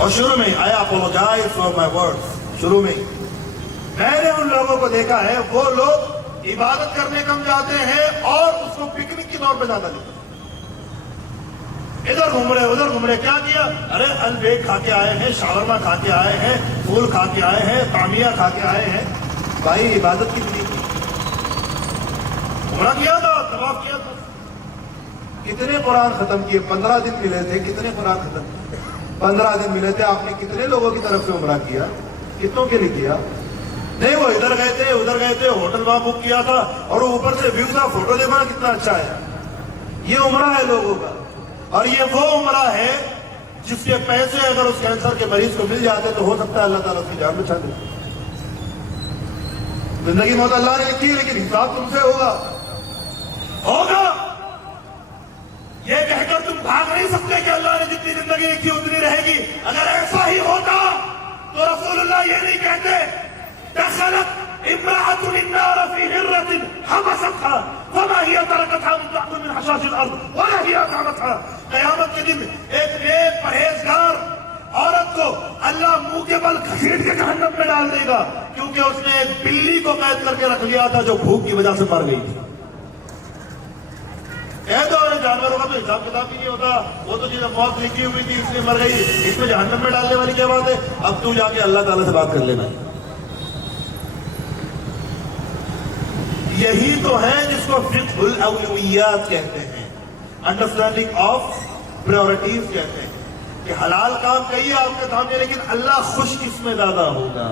اور شروع میں I apologize for my words. شروع میں میں نے ان لوگوں کو دیکھا ہے وہ لوگ عبادت کرنے کم جاتے ہیں اور اس کو پکنک کے طور پہ زیادہ لیتے ہیں. ادھر گھوم رہے ادھر گھوم رہے. کیا کیا؟ ارے البیک کھا کے آئے ہیں, شاورما کھا کے آئے ہیں, پھول کھا کے آئے ہیں, تامیہ کھا کے آئے ہیں. بھائی عبادت کتنی کی؟ عمرہ کیا تھا, طواف کیا تھا. کتنے قرآن ختم کیے؟ 15 دن ملے تھے. کتنے قرآن ختم کیے؟ 15 دن ملے تھے. آپ نے کتنے لوگوں کی طرف سے عمرہ کیا؟ کتنوں کے لیے کیا؟ نہیں, وہ ادھر گئے تھے ادھر گئے تھے, ہوٹل وہاں بک کیا تھا اور اوپر سے ویو تھا, فوٹو دیکھنا کتنا اچھا ہے. یہ عمرہ ہے لوگوں کا. اور یہ وہ عمرہ ہے جس کے پیسے اگر اس کینسر کے مریض کو مل جاتے تو ہو سکتا ہے اللہ تعالیٰ اس کی جان بچا دے. زندگی موت اللہ نے لکھی ہے لیکن حساب تم سے ہوگا. یہ کہہ کر تم بھاگ نہیں سکتے کہ اللہ نے جتنی زندگی لکھی اتنی رہے گی. اگر ایسا ہی ہوتا تو رسول اللہ یہ نہیں کہتے دخلت امرأة النار في هرة حبستها فما هي تركتها من تأكل من حشاش الأرض ولا هي أطعمتها. قیامت کے دن ایک نیک پرہیزگار عورت کو اللہ منہ کے بل گھسیٹ کے جہنم میں ڈال دے گا کیونکہ اس نے ایک بلی کو قید کر کے رکھ لیا تھا جو بھوک کی وجہ سے مر گئی تھی. جانوروں کا تو حساب کتاب بھی نہیں ہوتا, وہ تو چیزیں موت لکھی ہوئی تھی اس لیے مر گئی, اس میں جہنم میں ڈالنے والی کیا بات ہے. اب تو جا کے اللہ تعالیٰ سے بات کر لینا. یہی تو ہے جس کو فقہ الاولویات کہتے ہیں, انڈرسٹینڈنگ آف پریورٹیز کہتے ہیں کہ حلال کام کہیے آپ کے سامنے لیکن اللہ خوش کس میں زیادہ ہوگا,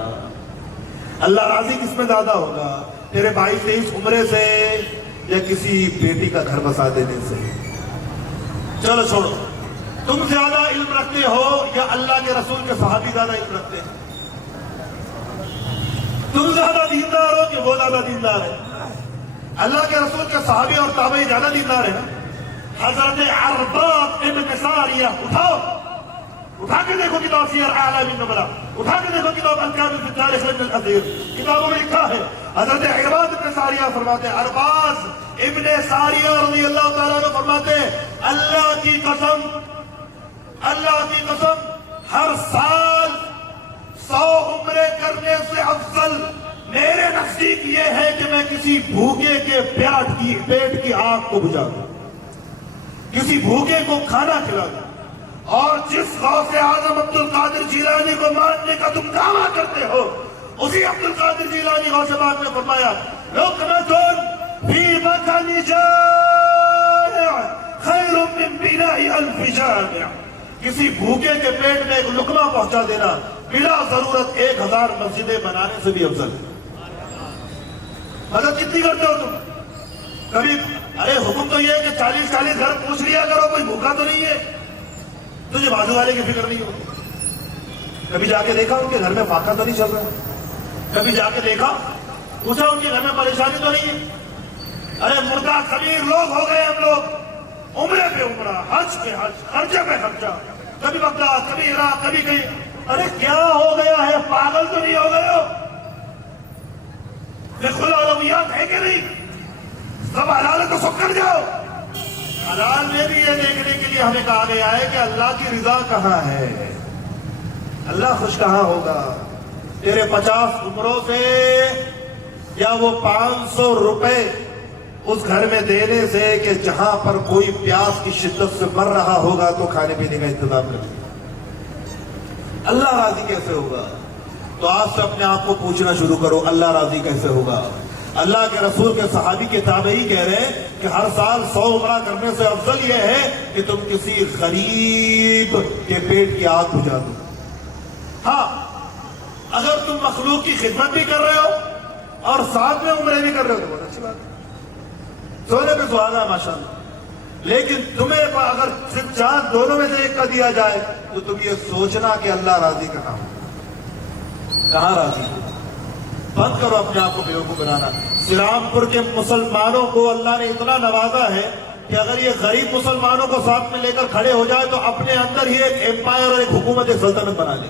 اللہ راضی کس میں زیادہ ہوگا, تیرے بھائی سے اس عمرے سے یا کسی بیٹی کا گھر بسا دینے سے. چلو چھوڑو, تم زیادہ علم رکھتے ہو یا اللہ کے رسول کے صحابی زیادہ علم رکھتے ہیں؟ تم زیادہ دیندار ہو کہ وہ زیادہ دیندار ہے؟ اللہ کے رسول کے صحابی اور تابعی زیادہ دیندار ہے نا. حضرت عرباط ابن ساریہ اٹھا کے دیکھو کتاب سیر اعلام النبلاء, اٹھا کے دیکھو کتاب الکامل فی التاریخ لابن الاثیر, کتابوں میں لکھا ہے حضرت عرباط ابن ساریہ فرماتے ہیں, عرباط ابن ساریہ رضی اللہ تعالیٰ عنہ فرماتے ہیں اللہ کی قسم ہر سال 100 عمرے کرنے سے افضل میرے نزدیک یہ ہے کہ میں کسی بھوکے کے پیٹ کی آگ کو بجھا دوں, کسی بھوکے کو کھانا کھلا دوں. اور جس غوث اعظم عبد القادر جیلانی کو ماننے کا تم دعویٰ کرتے ہو, اسی عبد القادر جیلانی غوث پاک نے فرمایا لقمة فی مکان جائع خیر من بناء الف جامع. کسی بھوکے کے پیٹ میں ایک لقمہ پہنچا دینا بلا ضرورت 1000 مسجدیں بنانے سے بھی افضل ہے. مدد کتنی کرتے ہو تم؟ کبھی ارے حکم تو یہ ہے کہ 40 گھر پوچھ لیا کرو کوئی بھوکا تو نہیں ہے, تجھے بازو والے کی فکر نہیں ہوتی. کبھی جا کے دیکھا ان کے گھر میں فاقہ تو نہیں چل رہا؟ کبھی جا کے دیکھا پوچھا ان کے گھر میں پریشانی تو نہیں ہے؟ ارے مردہ خبیر لوگ ہو گئے ہم لوگ, عمرے پہ عمرہ, حج پہ حج, خرچے پہ خرچہ, کبھی بغداد کبھی عراق کبھی کہیں. ارے کیا ہو گیا ہے, پاگل تو نہیں ہو گئے ہو؟ فقہ الاولویات ہے کہ نہیں؟ سب حلال ہے تو سب کر جاؤ. حلال میں بھی یہ دیکھنے کے لیے ہمیں کہا گیا ہے کہ اللہ کی رضا کہاں ہے, اللہ خوش کہاں ہوگا. تیرے 50 عمروں سے یا وہ 500 روپے اس گھر میں دینے سے کہ جہاں پر کوئی پیاس کی شدت سے مر رہا ہوگا تو کھانے پینے کا انتظام کر دیں. اللہ راضی کیسے ہوگا؟ تو آج سے اپنے آپ کو پوچھنا شروع کرو اللہ راضی کیسے ہوگا. اللہ کے رسول کے صحابی کے تابعی کہہ رہے ہیں کہ ہر سال 100 عمرہ کرنے سے افضل یہ ہے کہ تم کسی غریب کے پیٹ کی آگ بجھا دو. ہاں اگر تم مخلوق کی خدمت بھی کر رہے ہو اور ساتھ میں عمرے بھی کر رہے ہو تو بہت اچھی بات ہے, سونے پہ سہاگا ہے ماشاءاللہ. لیکن تمہیں اگر صرف چاند دونوں میں سے ایک کا دیا جائے تو تم یہ سوچنا کہ اللہ راضی کہاں راضی ہو. بند کرو اپنے آپ کو بیوقوف بنانا. سرام پور کے مسلمانوں کو اللہ نے اتنا نوازا ہے کہ اگر یہ غریب مسلمانوں کو ساتھ میں لے کر کھڑے ہو جائے تو اپنے اندر ہی ایک ایمپائر اور ایک حکومت ایک سلطنت بنا لے.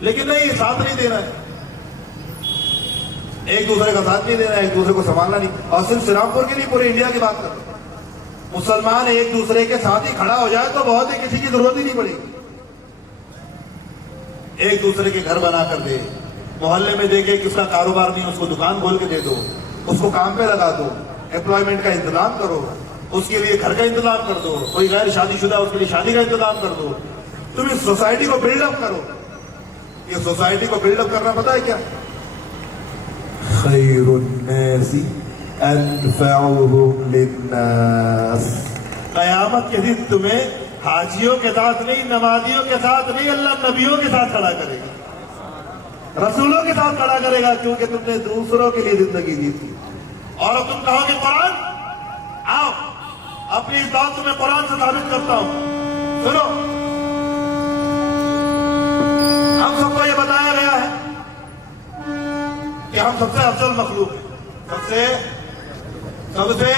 لیکن نہیں, ساتھ نہیں دینا ہے, ایک دوسرے کا ساتھ نہیں دینا ہے, ایک دوسرے کو سنبھالنا نہیں. اور صرف سرام پور کے لیے پورے انڈیا کی بات کرتے ہیں. مسلمان ایک دوسرے کے ساتھ ہی کھڑا ہو جائے تو بہت ہی کسی کی ضرورت ہی نہیں پڑے گی. ایک دوسرے کے گھر بنا کر دے. محلے میں دیکھے کس کا کاروبار نہیں اس کو دکان کھول کے دے دو, اس کو کام پہ لگا دو, امپلائمنٹ کا انتظام کرو, اس کے لیے گھر کا انتظام کر دو, کوئی غیر شادی شدہ اس کے لیے شادی کا انتظام کر دو. تم اس سوسائٹی کو بلڈ اپ کرو. یہ سوسائٹی کو بلڈ اپ کرنا پتہ ہے کیا؟ خیر الناس انفعهم للناس. قیامت کے دن تمہیں حاجیوں کے ساتھ نہیں, نمازیوں کے ساتھ نہیں, اللہ نبیوں کے ساتھ کھڑا کرے گا, رسولوں کے ساتھ کھڑا کرے گا, کیونکہ تم نے دوسروں کے لیے زندگی دی تھی. اور اب تم کہو کہ قرآن, آؤ اپنی اس بات تمہیں قرآن سے ثابت کرتا ہوں. سنو, ہم سب کو یہ بتایا گیا ہے کہ ہم سب سے افضل مخلوق ہیں, سب سے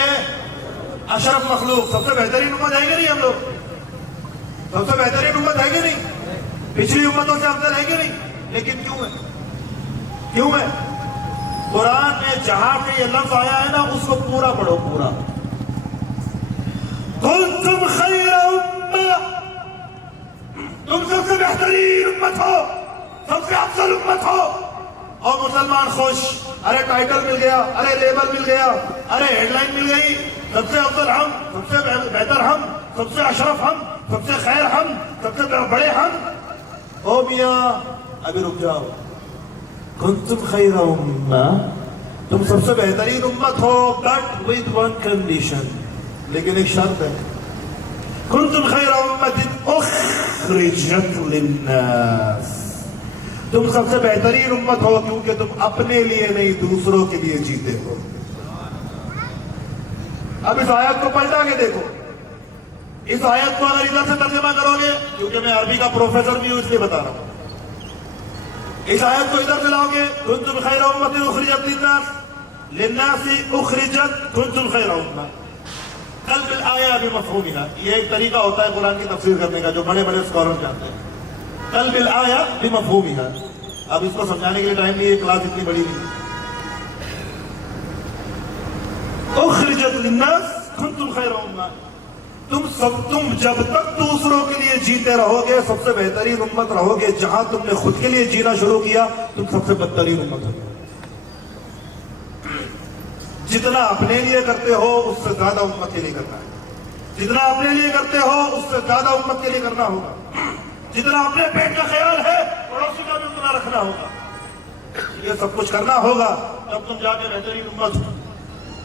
اشرف مخلوق, سب سے بہترین امت ہے کہ نہیں؟ ہم لوگ سب سے بہترین امت ہے کہ نہیں؟ پچھلی امتوں سے افضل ہے کہ نہیں؟ لیکن کیوں ہے؟ کیوں ہے؟ قرآن میں جہاں پہ یہ لفظ آیا ہے نا, اس کو پورا پڑھو, پورا. کنتم خیر امہ, تم سب سے بہترین امت ہو, سب سے افضل امت ہو. اور مسلمان خوش, ارے ٹائٹل مل گیا, ارے لیبل مل گیا, ارے ہیڈ لائن مل گئی, سب سے افضل ہم, سب سے بہتر ہم, سب سے اشرف ہم, سب سے خیر ہم, سب سے بڑے ہم. او میاں ابھی رک جاؤ. کنتم خیر امہ, تم سب سے بہترین امت ہو, بٹ ود ون کنڈیشن, لیکن ایک شرط ہے. کنتم خیر امت اخرجت للناس, تم سب سے بہترین امت ہو کیونکہ تم اپنے لیے نہیں دوسروں کے لیے جیتے ہو. اب اس آیت کو پلٹا کے دیکھو. اس آیت کو اگر ادھر سے ترجمہ کرو گے, کیونکہ میں عربی کا پروفیسر بھی ہوں اس لیے بتا رہا ہوں, اس آیت کو ادھر سے لاؤ گے, کنتم خیر امت اخرجت للناس, للناس اخرجت کنتم خیر امت, قلب الآیہ بمفہومها. یہ ایک طریقہ ہوتا ہے قرآن کی تفسیر کرنے کا جو بڑے بڑے اسکالر جانتے ہیں. قلب الآیہ بمفہومها. اب اس کو سمجھانے کے لیے ٹائم نہیں, یہ کلاس اتنی بڑی نہیں. اخرجت للناس کنتم خیر امہ, تم جب تک دوسروں کے لیے جیتے رہو گے سب سے بہترین امت رہو گے. جہاں تم نے خود کے لیے جینا شروع کیا تم سب سے بدترین امت ہو. جتنا اپنے لیے کرتے ہو اس سے زیادہ امت کے لیے کرنا ہے. جتنا اپنے لیے کرتے ہو اس سے زیادہ امت کے لیے کرنا ہوگا. جتنا اپنے پیٹ کا خیال ہے پڑوسی کا بھی اتنا رکھنا ہوگا. یہ سب کچھ کرنا ہوگا تب تم جا کے بہترین امت ہو,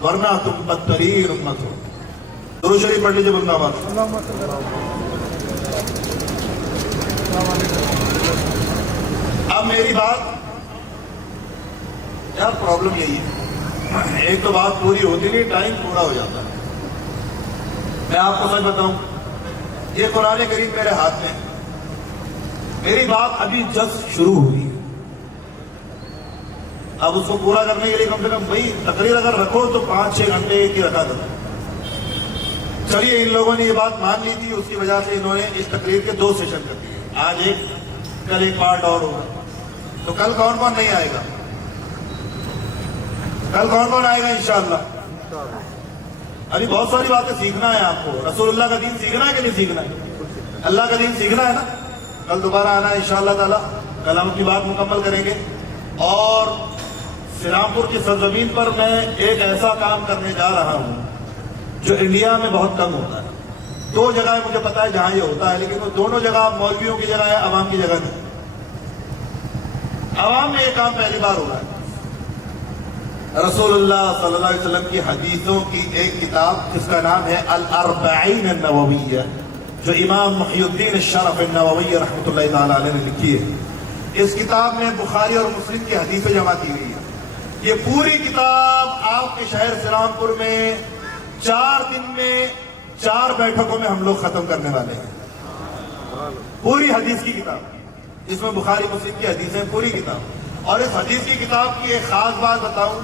ورنہ تم بدترین امت ہو. درود شریف پڑھ لیجیے بندہ بات. اب میری بات, یار پرابلم یہی ہے, ایک تو بات پوری ہوتی نہیں, ٹائم پورا ہو جاتا ہے. میں آپ کو سچ بتاؤں, یہ قرآن کریم میرے ہاتھ میں, میری بات ابھی جسٹ شروع ہوئی. اب اس کو پورا کرنے کے لیے کم سے کم بھائی تقریر اگر رکھو تو 5-6 گھنٹے کی رکھا کرو. چلیے, ان لوگوں نے یہ بات مان لی تھی, اس کی وجہ سے انہوں نے اس تقریر کے 2 سیشن کر دیے. آج ایک, کل ایک پارٹ اور ہوگا. تو کل کون کون نہیں آئے گا؟ کل کون کون آئے گا انشاءاللہ؟ ابھی بہت ساری باتیں سیکھنا ہے آپ کو. رسول اللہ کا دین سیکھنا ہے کہ نہیں سیکھنا ہے؟ اللہ کا دین سیکھنا ہے نا. کل دوبارہ آنا ہے انشاءاللہ تعالی. کل ہم اپنی بات مکمل کریں گے. اور سیرامپور کی سرزمین پر میں ایک ایسا کام کرنے جا رہا ہوں جو انڈیا میں بہت کم ہوتا ہے. 2 جگہیں مجھے پتا ہے جہاں یہ ہوتا ہے, لیکن وہ دونوں جگہ مولویوں کی جگہ ہے, عوام کی جگہ نہیں. عوام میں یہ کام پہلی بار ہو رہا ہے. رسول اللہ صلی اللہ علیہ وسلم کی حدیثوں کی ایک کتاب جس کا نام ہے الاربعین النوویہ, جو امام محی الدین الشرف النووی رحمۃ اللہ تعالی علیہ نے لکھی ہے. اس کتاب میں بخاری اور مسلم کی حدیثیں جمع کی گئی ہیں. یہ پوری کتاب آپ کے شہر سیرامپور میں 4 دن میں 4 بیٹھکوں میں ہم لوگ ختم کرنے والے ہیں. پوری حدیث کی کتاب, اس میں بخاری مسلم کی حدیثیں, پوری کتاب. اور اس حدیث کی کتاب کی ایک خاص بات بتاؤں,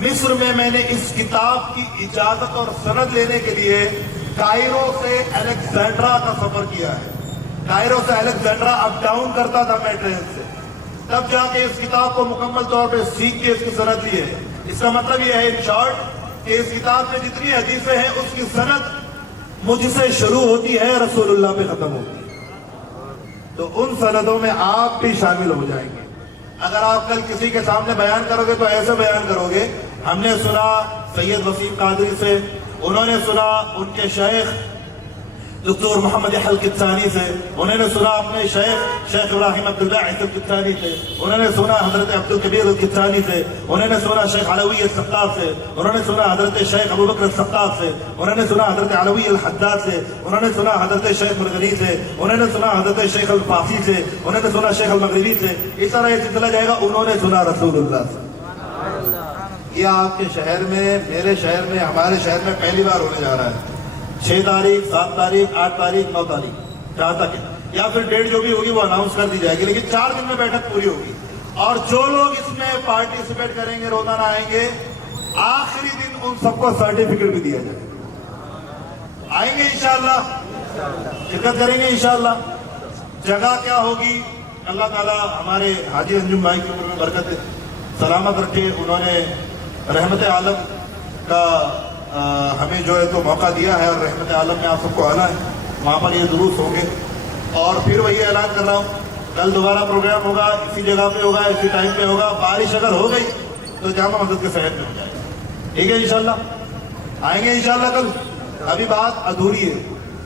مصر میں نے اس کتاب کی اجازت اور سند لینے کے لیے کائرو سے الیگزینڈرا کا سفر کیا ہے. کائرو سے الیگزینڈرا اپ ڈاؤن کرتا تھا میں ٹرین سے, تب جا کے اس کتاب کو مکمل طور پہ سیکھ کے اس کی سند لی ہے. اس کا مطلب یہ ہے ان شارٹ کہ اس کتاب میں جتنی حدیثیں ہیں اس کی سند مجھ سے شروع ہوتی ہے, رسول اللہ پہ ختم ہوتی ہے. تو ان سندوں میں آپ بھی شامل ہو جائیں گے. اگر آپ کل کسی کے سامنے بیان کرو گے تو ایسے بیان کرو گے, ہم نے سنا سید وسیم قادری سے, انہوں نے سنا ان کے شیخ دکتور محمد یحییٰ القدسانی سے, انہوں نے سنا اپنے شیخ ابراہیم عبد الباعث القدسانی سے, انہوں نے سنا حضرت عبد الکبیر القدسانی سے, انہوں نے سنا شیخ علوی السقاف سے, انہوں نے سنا حضرت شیخ ابو بکر السقاف سے, انہوں نے سنا حضرت علوی الحداد سے, انہوں نے سنا حضرت شیخ مرغنی سے, انہوں نے سنا حضرت شیخ الفاسی سے, انہوں نے سنا شیخ المغربی سے. اس طرح یہ سلسلہ جائے گا. انہوں نے سنا رسول اللہ سے. یہ آپ کے شہر میں, میرے شہر میں, ہمارے شہر میں پہلی بار ہونے جا رہا ہے. 6 تاریخ 7 تاریخ 8 تاریخ 9 تاریخ جہاں تک ہے, یا پھر ڈیٹ جو بھی ہوگی وہ اناؤنس کر دی جائے گی, لیکن 4 دن میں بیٹھک پوری ہوگی. اور جو لوگ اس میں پارٹیسپیٹ کریں گے, روزانہ آئیں گے, آخری دن ان سب کو سرٹیفکیٹ بھی دیا جائے گا. آئیں گے انشاءاللہ, شرکت کریں گے انشاءاللہ. جگہ کیا ہوگی, اللہ تعالیٰ ہمارے حاجی انجم بھائی کی عمر میں برکت دے, سلامت رکھے. انہوں نے رحمت عالم کا ہمیں جو ہے تو موقع دیا ہے, اور رحمت عالم میں آپ سب کو آنا ہے, وہاں پر یہ دروس ہوں گے. اور پھر وہی اعلان کر رہا ہوں, کل دوبارہ پروگرام ہوگا, اسی جگہ پہ ہوگا, اسی ٹائم پہ ہوگا. بارش اگر ہو گئی تو جامع مسجد کے شہر میں ہو جائے گا. ٹھیک ہے انشاءاللہ, آئیں گے انشاءاللہ کل. ابھی بات ادھوری ہے,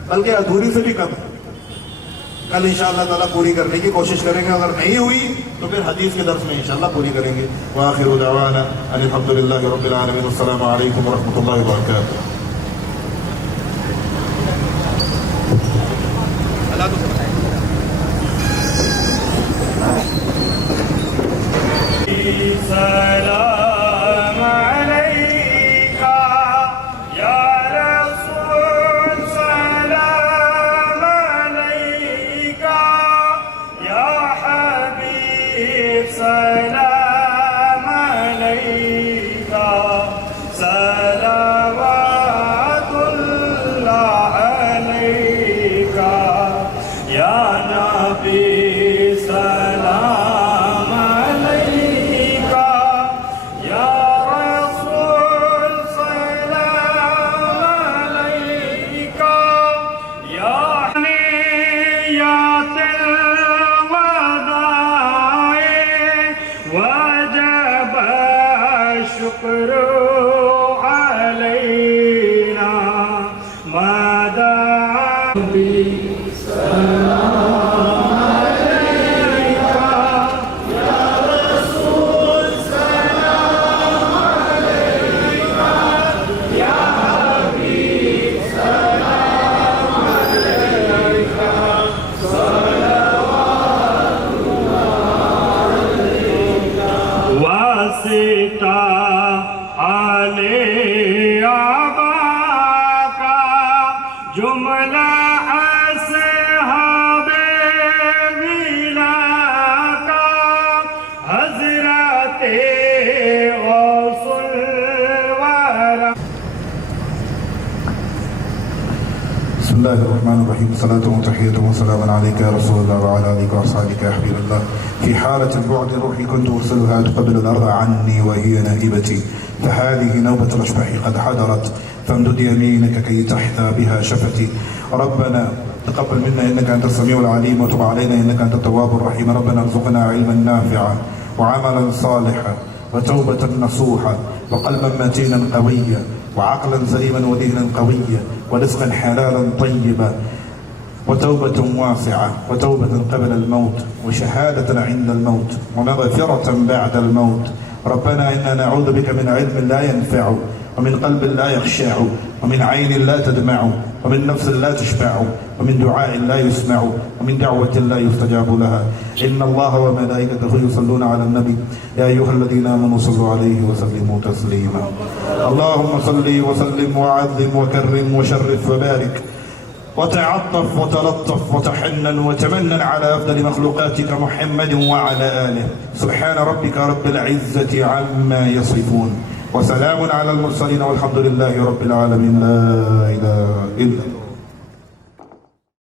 بلکہ ادھوری سے بھی کم ہے. کل انشاءاللہ تعالیٰ پوری کرنے کی کوشش کریں گے. اگر نہیں ہوئی تو پھر حدیث کے درس میں انشاءاللہ پوری کریں گے. وآخر دعوانا ان الحمدللہ رب العالمین. السلام علیکم ورحمۃ اللہ وبرکاتہ. سلام علیکہ یا رسول, سلام علیکہ یا حبیب, سلام علیکہ, صلوات اللہ علیکہ یا نبی, سلام شکر علینا مادا سلام علیکہ یا رسول, سلام علیکہ یا حبیب, سلام علیکہ, صلوات اللہ علیکہ. واسطہ جملہ اصحاب ولا کا, حضرت غوث الورا. بسم الله الرحمن الرحيم. صلاة وتحية وسلام عليك يا رسول الله وعلى آلك وأصحابك يا حبيب الله. في حالة البعد روحي كنت أرسلها تقبل الأرض عني وهي نائبتي, فهذه نوبة الأشباح قد حضرت, فامدد يمينك كي تحثى بها شفتي. ربنا تقبل منا إنك أنت السميع العليم, وتب علينا إنك أنت التواب الرحيم. ربنا ارزقنا علما نافعا وعملا صالحا وتوبة نصوحا وقلبا متينا قويا وعقلا سليما ودينا قويا ورزقا حلالا طيبا وتوبة واسعة وتوبة قبل الموت وشهادة عند الموت ومغفرة بعد الموت. ربنا إنا نعوذ بك من علم لا ينفع, ومن قلب لا يخشع, ومن عين لا تدمع, ومن نفس لا تشبع, ومن دعاء لا يسمع, ومن دعوة لا يستجاب لها. إن الله وملائكته يصلون على النبي يا أيها الذين آمنوا صلوا عليه وسلموا تسليما. اللهم صل وسلم وعظم وكرم وشرف وبارك وتعطف وتلطف وتحنن وتمنن على أفضل مخلوقاتك محمد وعلى آله. سبحان ربك رب العزة عما يصفون, وسلام على المرسلين, والحمد لله رب العالمين. لا إله إلا الله.